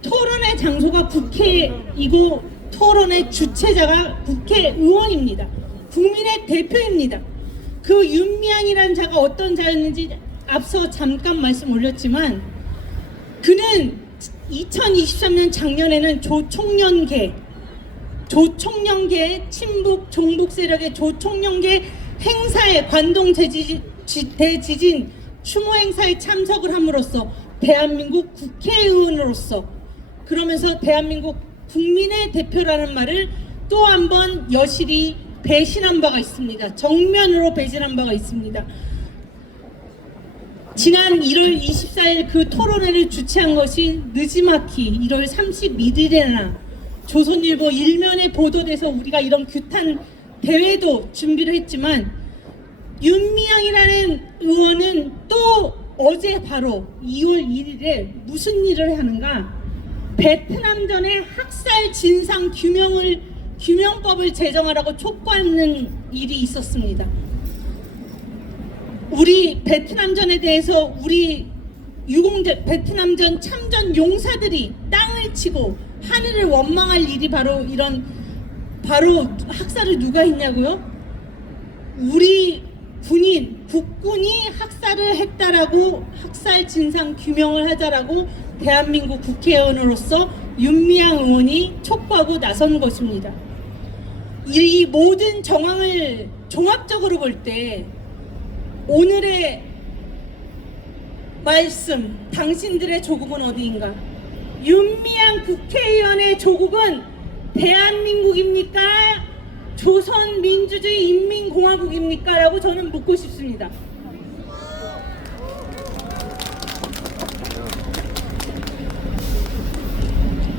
토론회 장소가 국회이고 토론회 주최자가 국회의원입니다. 국민의 대표입니다. 그 윤미향이라는 자가 어떤 자였는지 앞서 잠깐 말씀 올렸지만 그는 2023년 작년에는 조총련계 친북 종북 세력의 조총련계 행사에 관동 대지진 추모 행사에 참석을 함으로써 대한민국 국회의원으로서 그러면서 대한민국 국민의 대표라는 말을 또 한 번 여실히 배신한 바가 있습니다. 정면으로 배신한 바가 있습니다. 지난 1월 24일 그 토론회를 주최한 것이 느지막이 1월 31일에나 조선일보 일면에 보도돼서 우리가 이런 규탄 대회도 준비를 했지만 윤미향이라는 의원은 또 어제 바로 2월 1일에 무슨 일을 하는가? 베트남전의 학살 진상 규명법을 제정하라고 촉구하는 일이 있었습니다. 우리 베트남전에 대해서 우리 베트남전 참전 용사들이 땅을 치고 하늘을 원망할 일이 바로 학살을 누가 했냐고요? 우리 국군이 학살을 했다라고 학살 진상 규명을 하자라고 대한민국 국회의원으로서 윤미향 의원이 촉구하고 나선 것입니다. 이 모든 정황을 종합적으로 볼 때 오늘의 말씀, 당신들의 조국은 어디인가? 윤미향 국회의원의 조국은 대한민국입니까? 조선민주주의 인민공화국입니까? 라고 저는 묻고 싶습니다.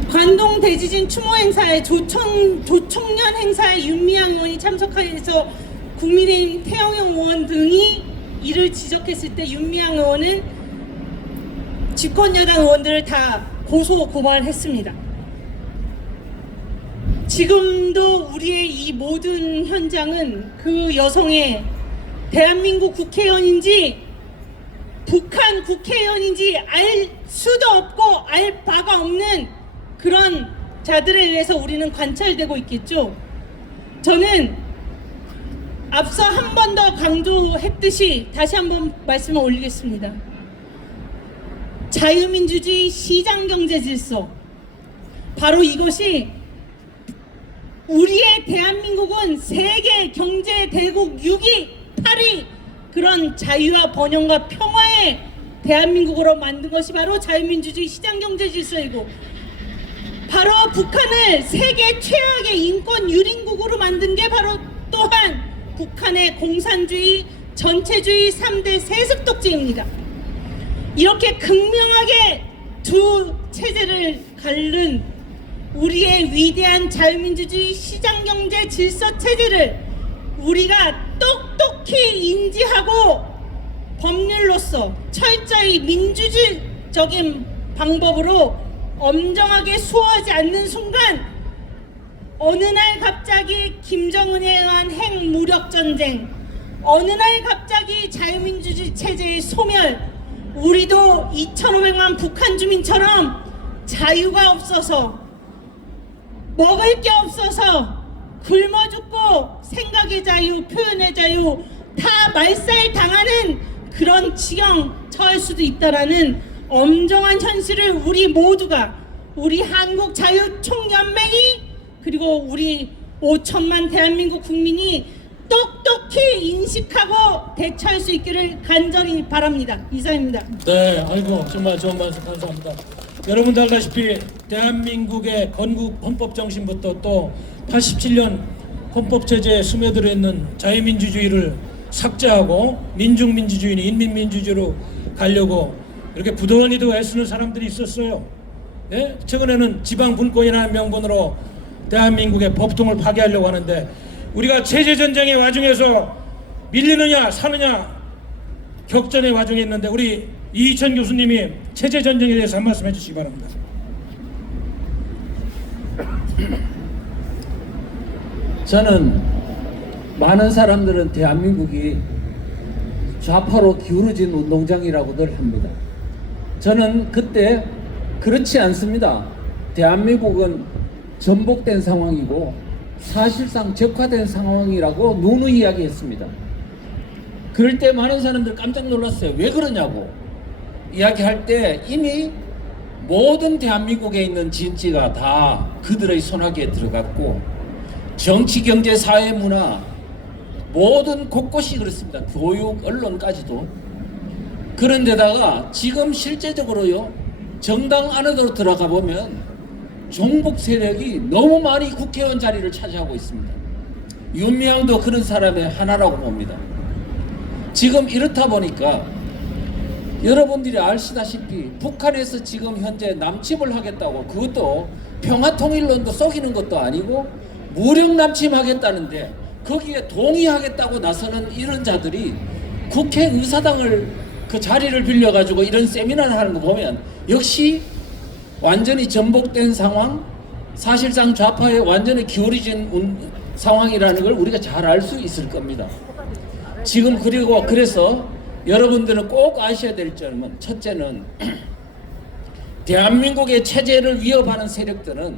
관동 대지진 추모 행사에 조총련 행사에 윤미향 의원이 참석해서 국민의힘 태영영 의원 등이 이를 지적했을 때 윤미향 의원은 집권여당 의원들을 다 고소 고발했습니다. 지금도 우리의 이 모든 현장은 그 여성의 대한민국 국회의원인지 북한 국회의원인지 알 수도 없고 알 바가 없는 그런 자들에 의해서 우리는 관찰되고 있겠죠. 저는 앞서 한 번 더 강조했듯이 다시 한번 말씀을 올리겠습니다. 자유민주주의 시장경제 질서, 바로 이것이 우리의 대한민국은 세계 경제 대국 6위, 8위 그런 자유와 번영과 평화의 대한민국으로 만든 것이 바로 자유민주주의 시장경제 질서이고, 바로 북한을 세계 최악의 인권 유린국으로 만든 게 바로 또한 북한의 공산주의, 전체주의 3대 세습독재입니다. 이렇게 극명하게 두 체제를 가른 우리의 위대한 자유민주주의 시장경제 질서 체제를 우리가 똑똑히 인지하고 법률로서 철저히 민주주의적인 방법으로 엄정하게 수호하지 않는 순간 어느 날 갑자기 김정은에 의한 핵무력전쟁, 어느 날 갑자기 자유민주주의 체제의 소멸, 우리도 2,500만 북한 주민처럼 자유가 없어서 먹을 게 없어서 굶어 죽고 생각의 자유, 표현의 자유 다 말살당하는 그런 지경 처할 수도 있다라는 엄정한 현실을 우리 모두가, 우리 한국자유총연맹이 그리고 우리 5천만 대한민국 국민이 똑똑히 인식하고 대처할 수 있기를 간절히 바랍니다. 이상입니다. 네, 아이고 정말 좋은 말씀 감사합니다. 여러분들 알다시피 대한민국의 건국 헌법 정신부터 또 87년 헌법체제에 스며들어 있는 자유민주주의를 삭제하고 민중민주주의는 인민민주주의로 가려고 이렇게 부더니도 애쓰는 사람들이 있었어요. 예? 최근에는 지방분권이라는 명분으로 대한민국의 법통을 파괴하려고 하는데, 우리가 체제전쟁의 와중에서 밀리느냐 사느냐 격전의 와중에 있는데 우리 이희천 교수님이 체제전쟁에 대해서 한 말씀 해주시기 바랍니다. 저는 많은 사람들은 대한민국이 좌파로 기울어진 운동장이라고 늘 합니다. 저는 그때 그렇지 않습니다. 대한민국은 전복된 상황이고 사실상 적화된 상황이라고 누누이 이야기했습니다. 그럴 때 많은 사람들 깜짝 놀랐어요. 왜 그러냐고 이야기할 때 이미 모든 대한민국에 있는 진지가 다 그들의 손아귀에 들어갔고, 정치, 경제, 사회, 문화 모든 곳곳이 그렇습니다. 교육, 언론까지도. 그런데다가 지금 실제적으로요, 정당 안으로 들어가 보면 종북 세력이 너무 많이 국회의원 자리를 차지하고 있습니다. 윤미향도 그런 사람의 하나라고 봅니다. 지금 이렇다 보니까 여러분들이 아시다시피 북한에서 지금 현재 남침을 하겠다고, 그것도 평화통일론도 속이는 것도 아니고 무력 남침하겠다는데 거기에 동의하겠다고 나서는 이런 자들이 국회의사당을 그 자리를 빌려가지고 이런 세미나를 하는 거 보면 역시 완전히 전복된 상황, 사실상 좌파에 완전히 기울어진 상황이라는 걸 우리가 잘 알 수 있을 겁니다. 지금 그리고 그래서 여러분들은 꼭 아셔야 될 점은, 첫째는 대한민국의 체제를 위협하는 세력들은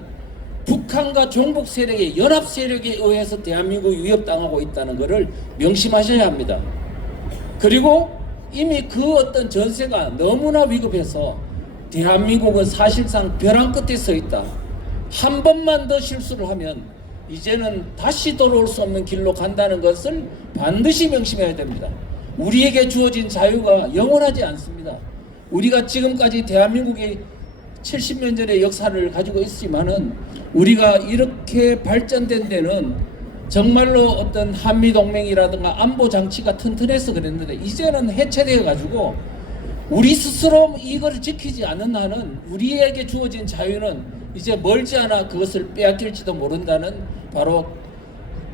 북한과 종북 세력의 연합 세력에 의해서 대한민국이 위협당하고 있다는 것을 명심하셔야 합니다. 그리고 이미 그 어떤 전세가 너무나 위급해서 대한민국은 사실상 벼랑 끝에 서 있다. 한 번만 더 실수를 하면 이제는 다시 돌아올 수 없는 길로 간다는 것을 반드시 명심해야 됩니다. 우리에게 주어진 자유가 영원하지 않습니다. 우리가 지금까지 대한민국이 70년 전의 역사를 가지고 있지만은 우리가 이렇게 발전된 데는 정말로 어떤 한미동맹이라든가 안보 장치가 튼튼해서 그랬는데 이제는 해체되어 가지고 우리 스스로 이걸 지키지 않는 한은 우리에게 주어진 자유는 이제 멀지 않아 그것을 빼앗길지도 모른다는 바로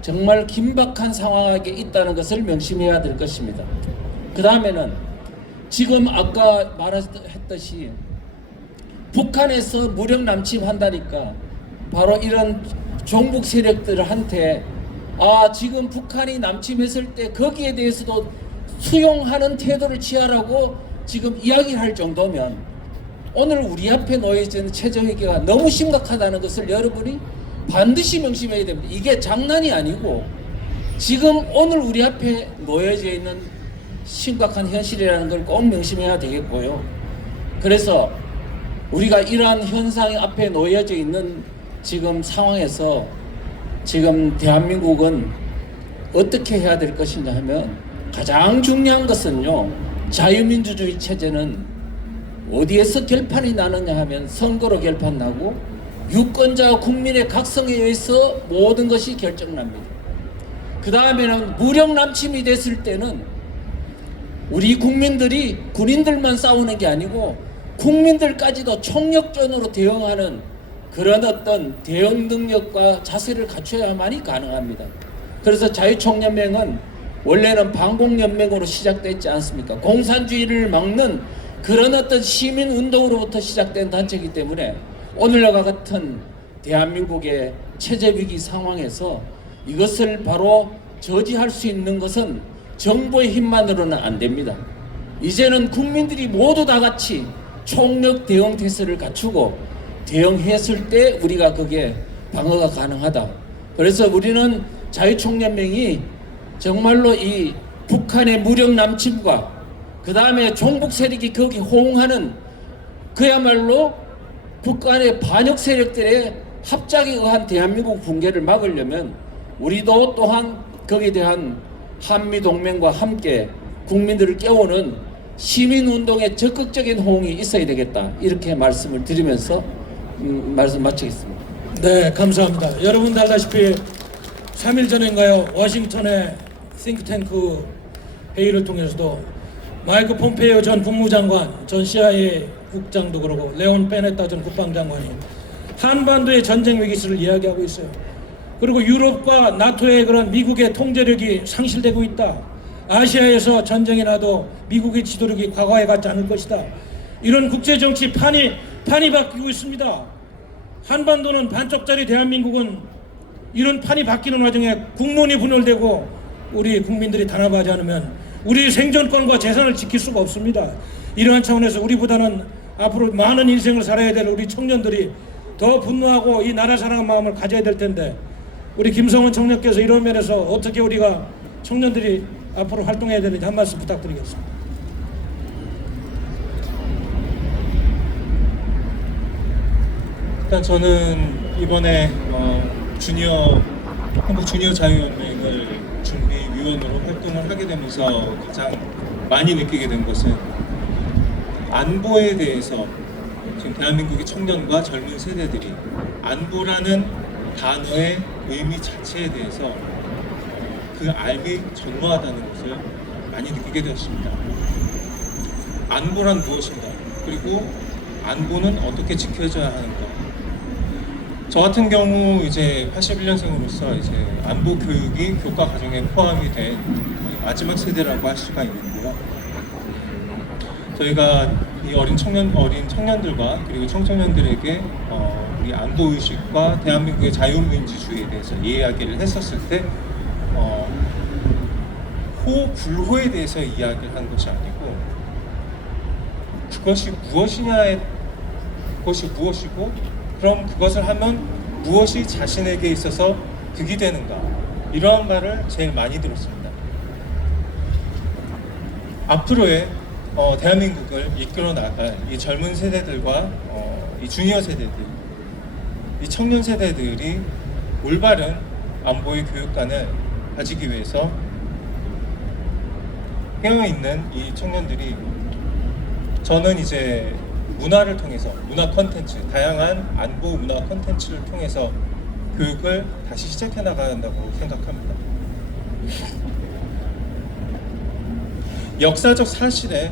정말 긴박한 상황에 있다는 것을 명심해야 될 것입니다. 그 다음에는 지금 아까 말했듯이 북한에서 무력 남침한다니까 바로 이런 종북 세력들한테 지금 북한이 남침했을 때 거기에 대해서도 수용하는 태도를 취하라고 지금 이야기를 할 정도면 오늘 우리 앞에 놓여진 체제 위기가 너무 심각하다는 것을 여러분이 반드시 명심해야 됩니다. 이게 장난이 아니고 지금 오늘 우리 앞에 놓여져 있는 심각한 현실이라는 걸 꼭 명심해야 되겠고요. 그래서 우리가 이러한 현상 앞에 놓여져 있는 지금 상황에서 지금 대한민국은 어떻게 해야 될 것이냐 하면 가장 중요한 것은요, 자유민주주의 체제는 어디에서 결판이 나느냐 하면 선거로 결판 나고 유권자와 국민의 각성에 의해서 모든 것이 결정납니다. 그 다음에는 무력 남침이 됐을 때는 우리 국민들이 군인들만 싸우는 게 아니고 국민들까지도 총력전으로 대응하는 그런 어떤 대응 능력과 자세를 갖춰야만이 가능합니다. 그래서 자유총연맹은 원래는 반공연맹으로 시작됐지 않습니까? 공산주의를 막는 그런 어떤 시민운동으로부터 시작된 단체이기 때문에 오늘과 같은 대한민국의 체제 위기 상황에서 이것을 바로 저지할 수 있는 것은 정부의 힘만으로는 안 됩니다. 이제는 국민들이 모두 다 같이 총력 대응 태세를 갖추고 대응했을 때 우리가 그게 방어가 가능하다. 그래서 우리는 자유총연맹이 정말로 이 북한의 무력 남침과 그 다음에 종북 세력이 거기 호응하는 그야말로 북한의 반역 세력들의 합작에 의한 대한민국 붕괴를 막으려면 우리도 또한 거기에 대한 한미동맹과 함께 국민들을 깨우는 시민운동에 적극적인 호응이 있어야 되겠다. 이렇게 말씀을 드리면서 말씀 마치겠습니다. 네, 감사합니다. 여러분도 알다시피 3일 전인가요? 워싱턴의 싱크탱크 회의를 통해서도 마이크 폼페이오 전 국무장관, 전 CIA 국장도 그러고 레온 베네타 전 국방장관이 한반도의 전쟁 위기를 이야기하고 있어요. 그리고 유럽과 나토의 그런 미국의 통제력이 상실되고 있다. 아시아에서 전쟁이 나도 미국의 지도력이 과거에 같지 않을 것이다. 이런 국제정치 판이 바뀌고 있습니다. 한반도는 반쪽짜리 대한민국은 이런 판이 바뀌는 와중에 국론이 분열되고 우리 국민들이 단합하지 않으면 우리 생존권과 재산을 지킬 수가 없습니다. 이러한 차원에서 우리보다는 앞으로 많은 인생을 살아야 될 우리 청년들이 더 분노하고 이 나라 사랑의 마음을 가져야 될 텐데 우리 김성원 총리께서 이런 면에서 어떻게 우리가 청년들이 앞으로 활동해야 되는지 한 말씀 부탁드리겠습니다. 일단 저는 이번에 한국 주니어 자유연맹을 준비위원으로 활동을 하게 되면서 가장 많이 느끼게 된 것은 안보에 대해서 지금 대한민국의 청년과 젊은 세대들이 안보라는 단어의 의미 자체에 대해서 그 알미 전무하다는 것을 많이 느끼게 되었습니다. 안보란 무엇인가? 그리고 안보는 어떻게 지켜져야 하는가? 저 같은 경우 이제 81년생으로서 이제 안보 교육이 교과 과정에 포함이 된 마지막 세대라고 할 수가 있는데요. 저희가 이 어린 청년들과 그리고 청소년들에게 우리 안보 의식과 대한민국의 자유민주주의에 대해서 이야기를 했었을 때 호불호에 대해서 이야기를 한 것이 아니고 그것이 무엇이고 그럼 그것을 하면 무엇이 자신에게 있어서 득이 되는가, 이러한 말을 제일 많이 들었습니다. 앞으로의 대한민국을 이끌어 나갈 이 젊은 세대들과 이 주니어 세대들, 이 청년 세대들이 올바른 안보의 교육관을 가지기 위해서 깨어있는 이 청년들이, 저는 이제 문화를 통해서 문화 콘텐츠, 다양한 안보 문화 콘텐츠를 통해서 교육을 다시 시작해 나가야 한다고 생각합니다. 역사적 사실,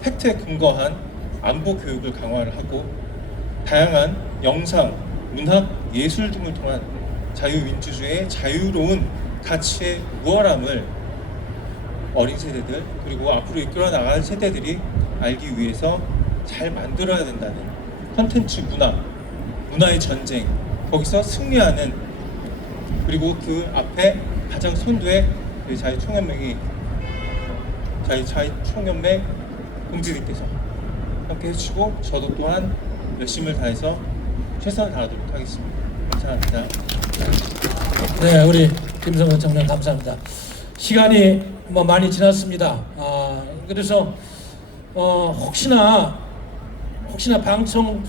팩트에 근거한 안보 교육을 강화를 하고 다양한 영상, 문학, 예술 등을 통한 자유민주주의의 자유로운 가치의 우월함을 어린 세대들 그리고 앞으로 이끌어 나갈 세대들이 알기 위해서 잘 만들어야 된다는 콘텐츠 문화의 전쟁, 거기서 승리하는, 그리고 그 앞에 가장 선두에 자유총연맹 동지들께서 함께 해주시고 저도 또한 열심을 다해서 최선을 다하도록 하겠습니다. 감사합니다. 네, 우리 김성원 청장 감사합니다. 시간이 많이 지났습니다. 그래서 혹시나 방청에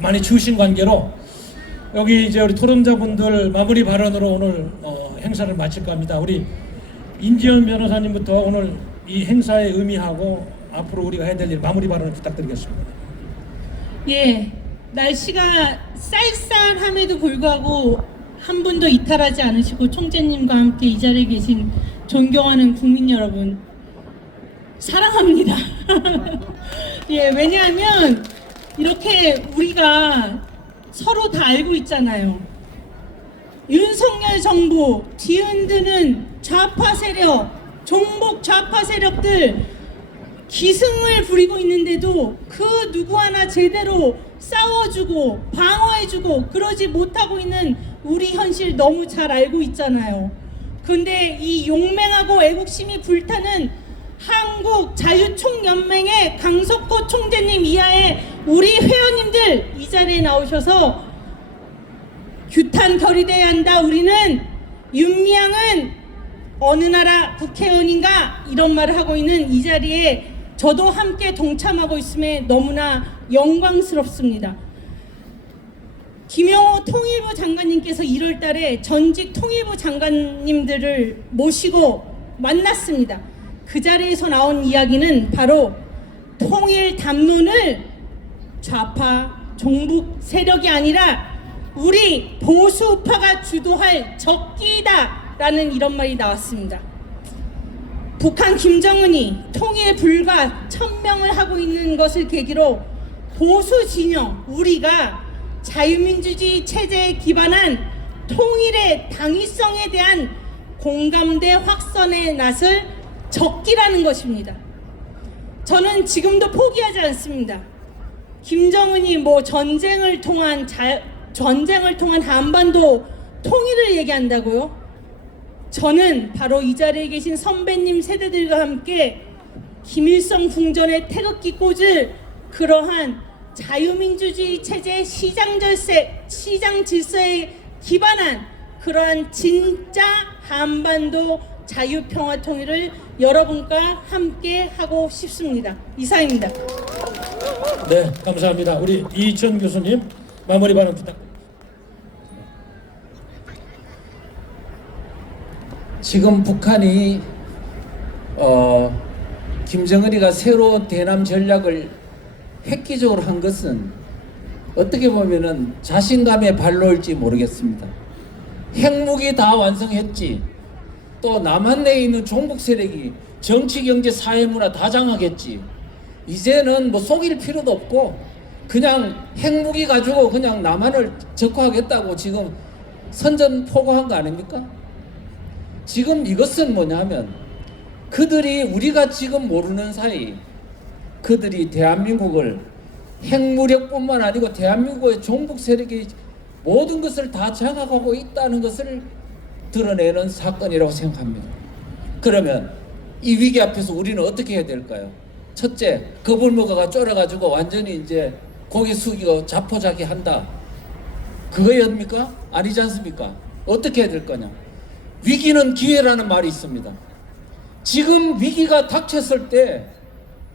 많이 추우신 관계로 여기 이제 우리 토론자분들 마무리 발언으로 오늘 행사를 마칠까 합니다. 우리 인지연 변호사님부터 오늘 이 행사의 의미하고 앞으로 우리가 해야 될 일 마무리 발언을 부탁드리겠습니다. 예, 날씨가 쌀쌀함에도 불구하고 한 분도 이탈하지 않으시고 총재님과 함께 이 자리에 계신 존경하는 국민 여러분 사랑합니다. 예, 왜냐하면 이렇게 우리가 서로 다 알고 있잖아요. 윤석열 정부 뒤흔드는 좌파 세력, 종북 좌파 세력들 기승을 부리고 있는데도 그 누구 하나 제대로 싸워주고 방어해주고 그러지 못하고 있는 우리 현실 너무 잘 알고 있잖아요. 근데 이 용맹하고 애국심이 불타는 한국자유총연맹의 강석호 총재님 이하의 우리 회원님들 이 자리에 나오셔서 규탄 결의돼야 한다. 우리는 윤미향은 어느 나라 국회의원인가 이런 말을 하고 있는 이 자리에 저도 함께 동참하고 있음에 너무나 영광스럽습니다. 김영호 통일부 장관님께서 1월 달에 전직 통일부 장관님들을 모시고 만났습니다. 그 자리에서 나온 이야기는 바로 통일 담론을 좌파 종북 세력이 아니라 우리 보수파가 주도할 적기다 라는 이런 말이 나왔습니다. 북한 김정은이 통일 불가 1000명을 하고 있는 것을 계기로 보수 진영 우리가 자유민주주의 체제에 기반한 통일의 당위성에 대한 공감대 확산에 나설 적기라는 것입니다. 저는 지금도 포기하지 않습니다. 김정은이 전쟁을 통한 한반도 통일을 얘기한다고요? 저는 바로 이 자리에 계신 선배님 세대들과 함께 김일성 궁전의 태극기 꽂을 그러한 자유민주주의 체제 시장 질서에 기반한 그러한 진짜 한반도 자유평화통일을 여러분과 함께 하고 싶습니다. 이상입니다. 네, 감사합니다. 우리 이천 교수님 마무리 발언 부탁드립니다. 지금 북한이 김정은이가 새로운 대남 전략을 획기적으로 한 것은 어떻게 보면은 자신감의 발로일지 모르겠습니다. 핵무기 다 완성했지. 또 남한 내에 있는 종북 세력이 정치, 경제, 사회, 문화 다 장악했지. 이제는 속일 필요도 없고 그냥 핵무기 가지고 그냥 남한을 적화하겠다고 지금 선전포고한 거 아닙니까? 지금 이것은 뭐냐면 그들이 우리가 지금 모르는 사이 그들이 대한민국을 핵무력뿐만 아니고 대한민국의 종북 세력이 모든 것을 다 장악하고 있다는 것을 드러내는 사건이라고 생각합니다. 그러면 이 위기 앞에서 우리는 어떻게 해야 될까요? 첫째, 겁을 먹어가 쫄아가지고 완전히 이제 고개 숙이고 자포자기 한다. 그거입니까? 아니지 않습니까? 어떻게 해야 될 거냐? 위기는 기회라는 말이 있습니다. 지금 위기가 닥쳤을 때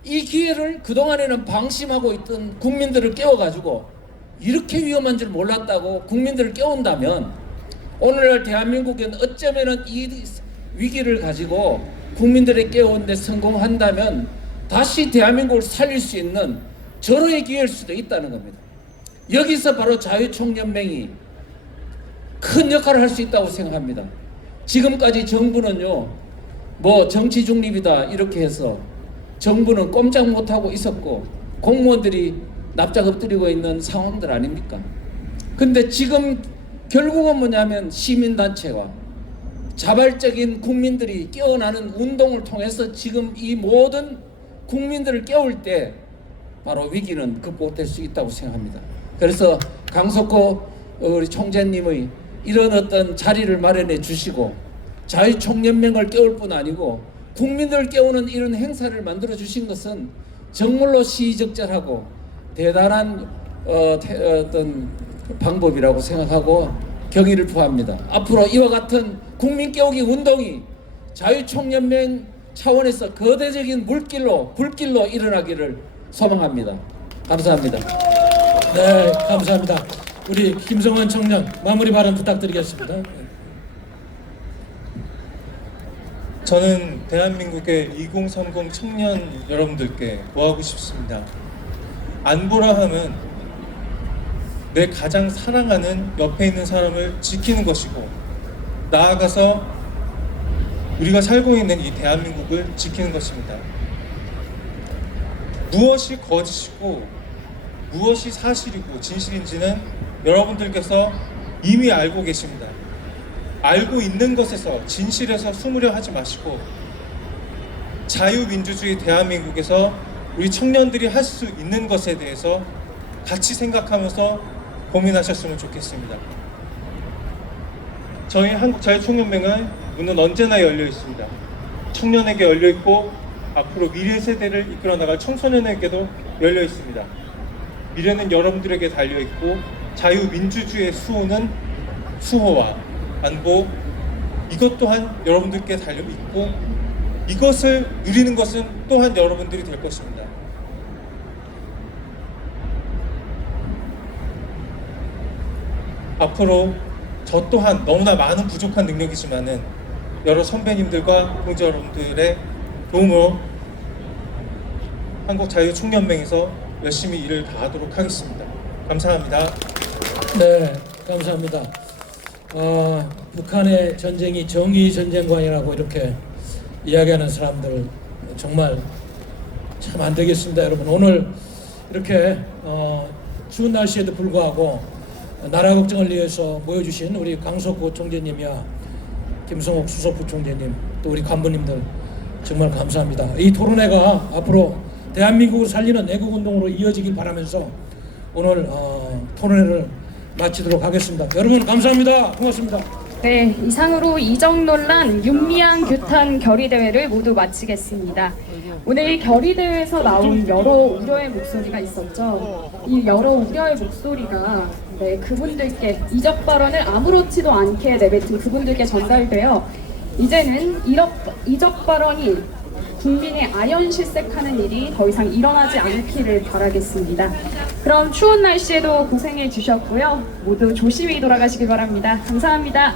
이 기회를 그동안에는 방심하고 있던 국민들을 깨워가지고 이렇게 위험한 줄 몰랐다고 국민들을 깨운다면 오늘날 대한민국은 어쩌면은 이 위기를 가지고 국민들을 깨우는 데 성공한다면 다시 대한민국을 살릴 수 있는 절호의 기회일 수도 있다는 겁니다. 여기서 바로 자유총연맹이 큰 역할을 할 수 있다고 생각합니다. 지금까지 정부는요, 뭐 정치 중립이다 이렇게 해서 정부는 꼼짝 못하고 있었고 공무원들이 납작 엎드리고 있는 상황들 아닙니까? 근데 지금 결국은 뭐냐면 시민단체와 자발적인 국민들이 깨어나는 운동을 통해서 지금 이 모든 국민들을 깨울 때 바로 위기는 극복될 수 있다고 생각합니다. 그래서 강석호 우리 총재님의 이런 어떤 자리를 마련해 주시고 자유총연맹을 깨울 뿐 아니고 국민들을 깨우는 이런 행사를 만들어 주신 것은 정말로 시의적절하고 대단한 어떤 방법이라고 생각하고 경의를 표합니다. 앞으로 이와 같은 국민 깨우기 운동이 자유총연맹 차원에서 거대적인 불길로 일어나기를 소망합니다. 감사합니다. 네, 감사합니다. 우리 김성환 청년 마무리 발언 부탁드리겠습니다. 저는 대한민국의 2030 청년 여러분들께 뭐하고 싶습니다. 안보라 함은 내 가장 사랑하는 옆에 있는 사람을 지키는 것이고 나아가서 우리가 살고 있는 이 대한민국을 지키는 것입니다. 무엇이 거짓이고 무엇이 사실이고 진실인지는 여러분들께서 이미 알고 계십니다. 알고 있는 것에서 진실에서 숨으려 하지 마시고 자유민주주의 대한민국에서 우리 청년들이 할 수 있는 것에 대해서 같이 생각하면서 고민하셨으면 좋겠습니다. 저희 한국자유총연맹은 문은 언제나 열려 있습니다. 청년에게 열려 있고 앞으로 미래 세대를 이끌어 나갈 청소년에게도 열려 있습니다. 미래는 여러분들에게 달려 있고 자유민주주의의 수호는 수호와 안보 이것 또한 여러분들께 달려 있고 이것을 누리는 것은 또한 여러분들이 될 것입니다. 앞으로 저 또한 너무나 많은 부족한 능력이지만은 여러 선배님들과 형제 여러분들의 도움으로 한국자유총연맹에서 열심히 일을 다하도록 하겠습니다. 감사합니다. 네, 감사합니다. 북한의 전쟁이 정의 전쟁관이라고 이렇게 이야기하는 사람들 정말 참 안 되겠습니다. 여러분 오늘 이렇게 추운 날씨에도 불구하고 나라 걱정을 위해서 모여주신 우리 강석호 총재님이야 김성옥 수석부총재님 또 우리 간부님들 정말 감사합니다. 이 토론회가 앞으로 대한민국을 살리는 애국운동으로 이어지길 바라면서 오늘 토론회를 마치도록 하겠습니다. 여러분 감사합니다. 고맙습니다. 네, 이상으로 이정논란 윤미향 규탄 결의대회를 모두 마치겠습니다. 오늘 결의대회에서 나온 여러 우려의 목소리가 있었죠. 이 여러 우려의 목소리가 그분들께 이적 발언을 아무렇지도 않게 내뱉은 그분들께 전달되어 이제는 이적 발언이 국민의 아연실색하는 일이 더 이상 일어나지 않기를 바라겠습니다. 그럼 추운 날씨에도 고생해 주셨고요. 모두 조심히 돌아가시길 바랍니다. 감사합니다.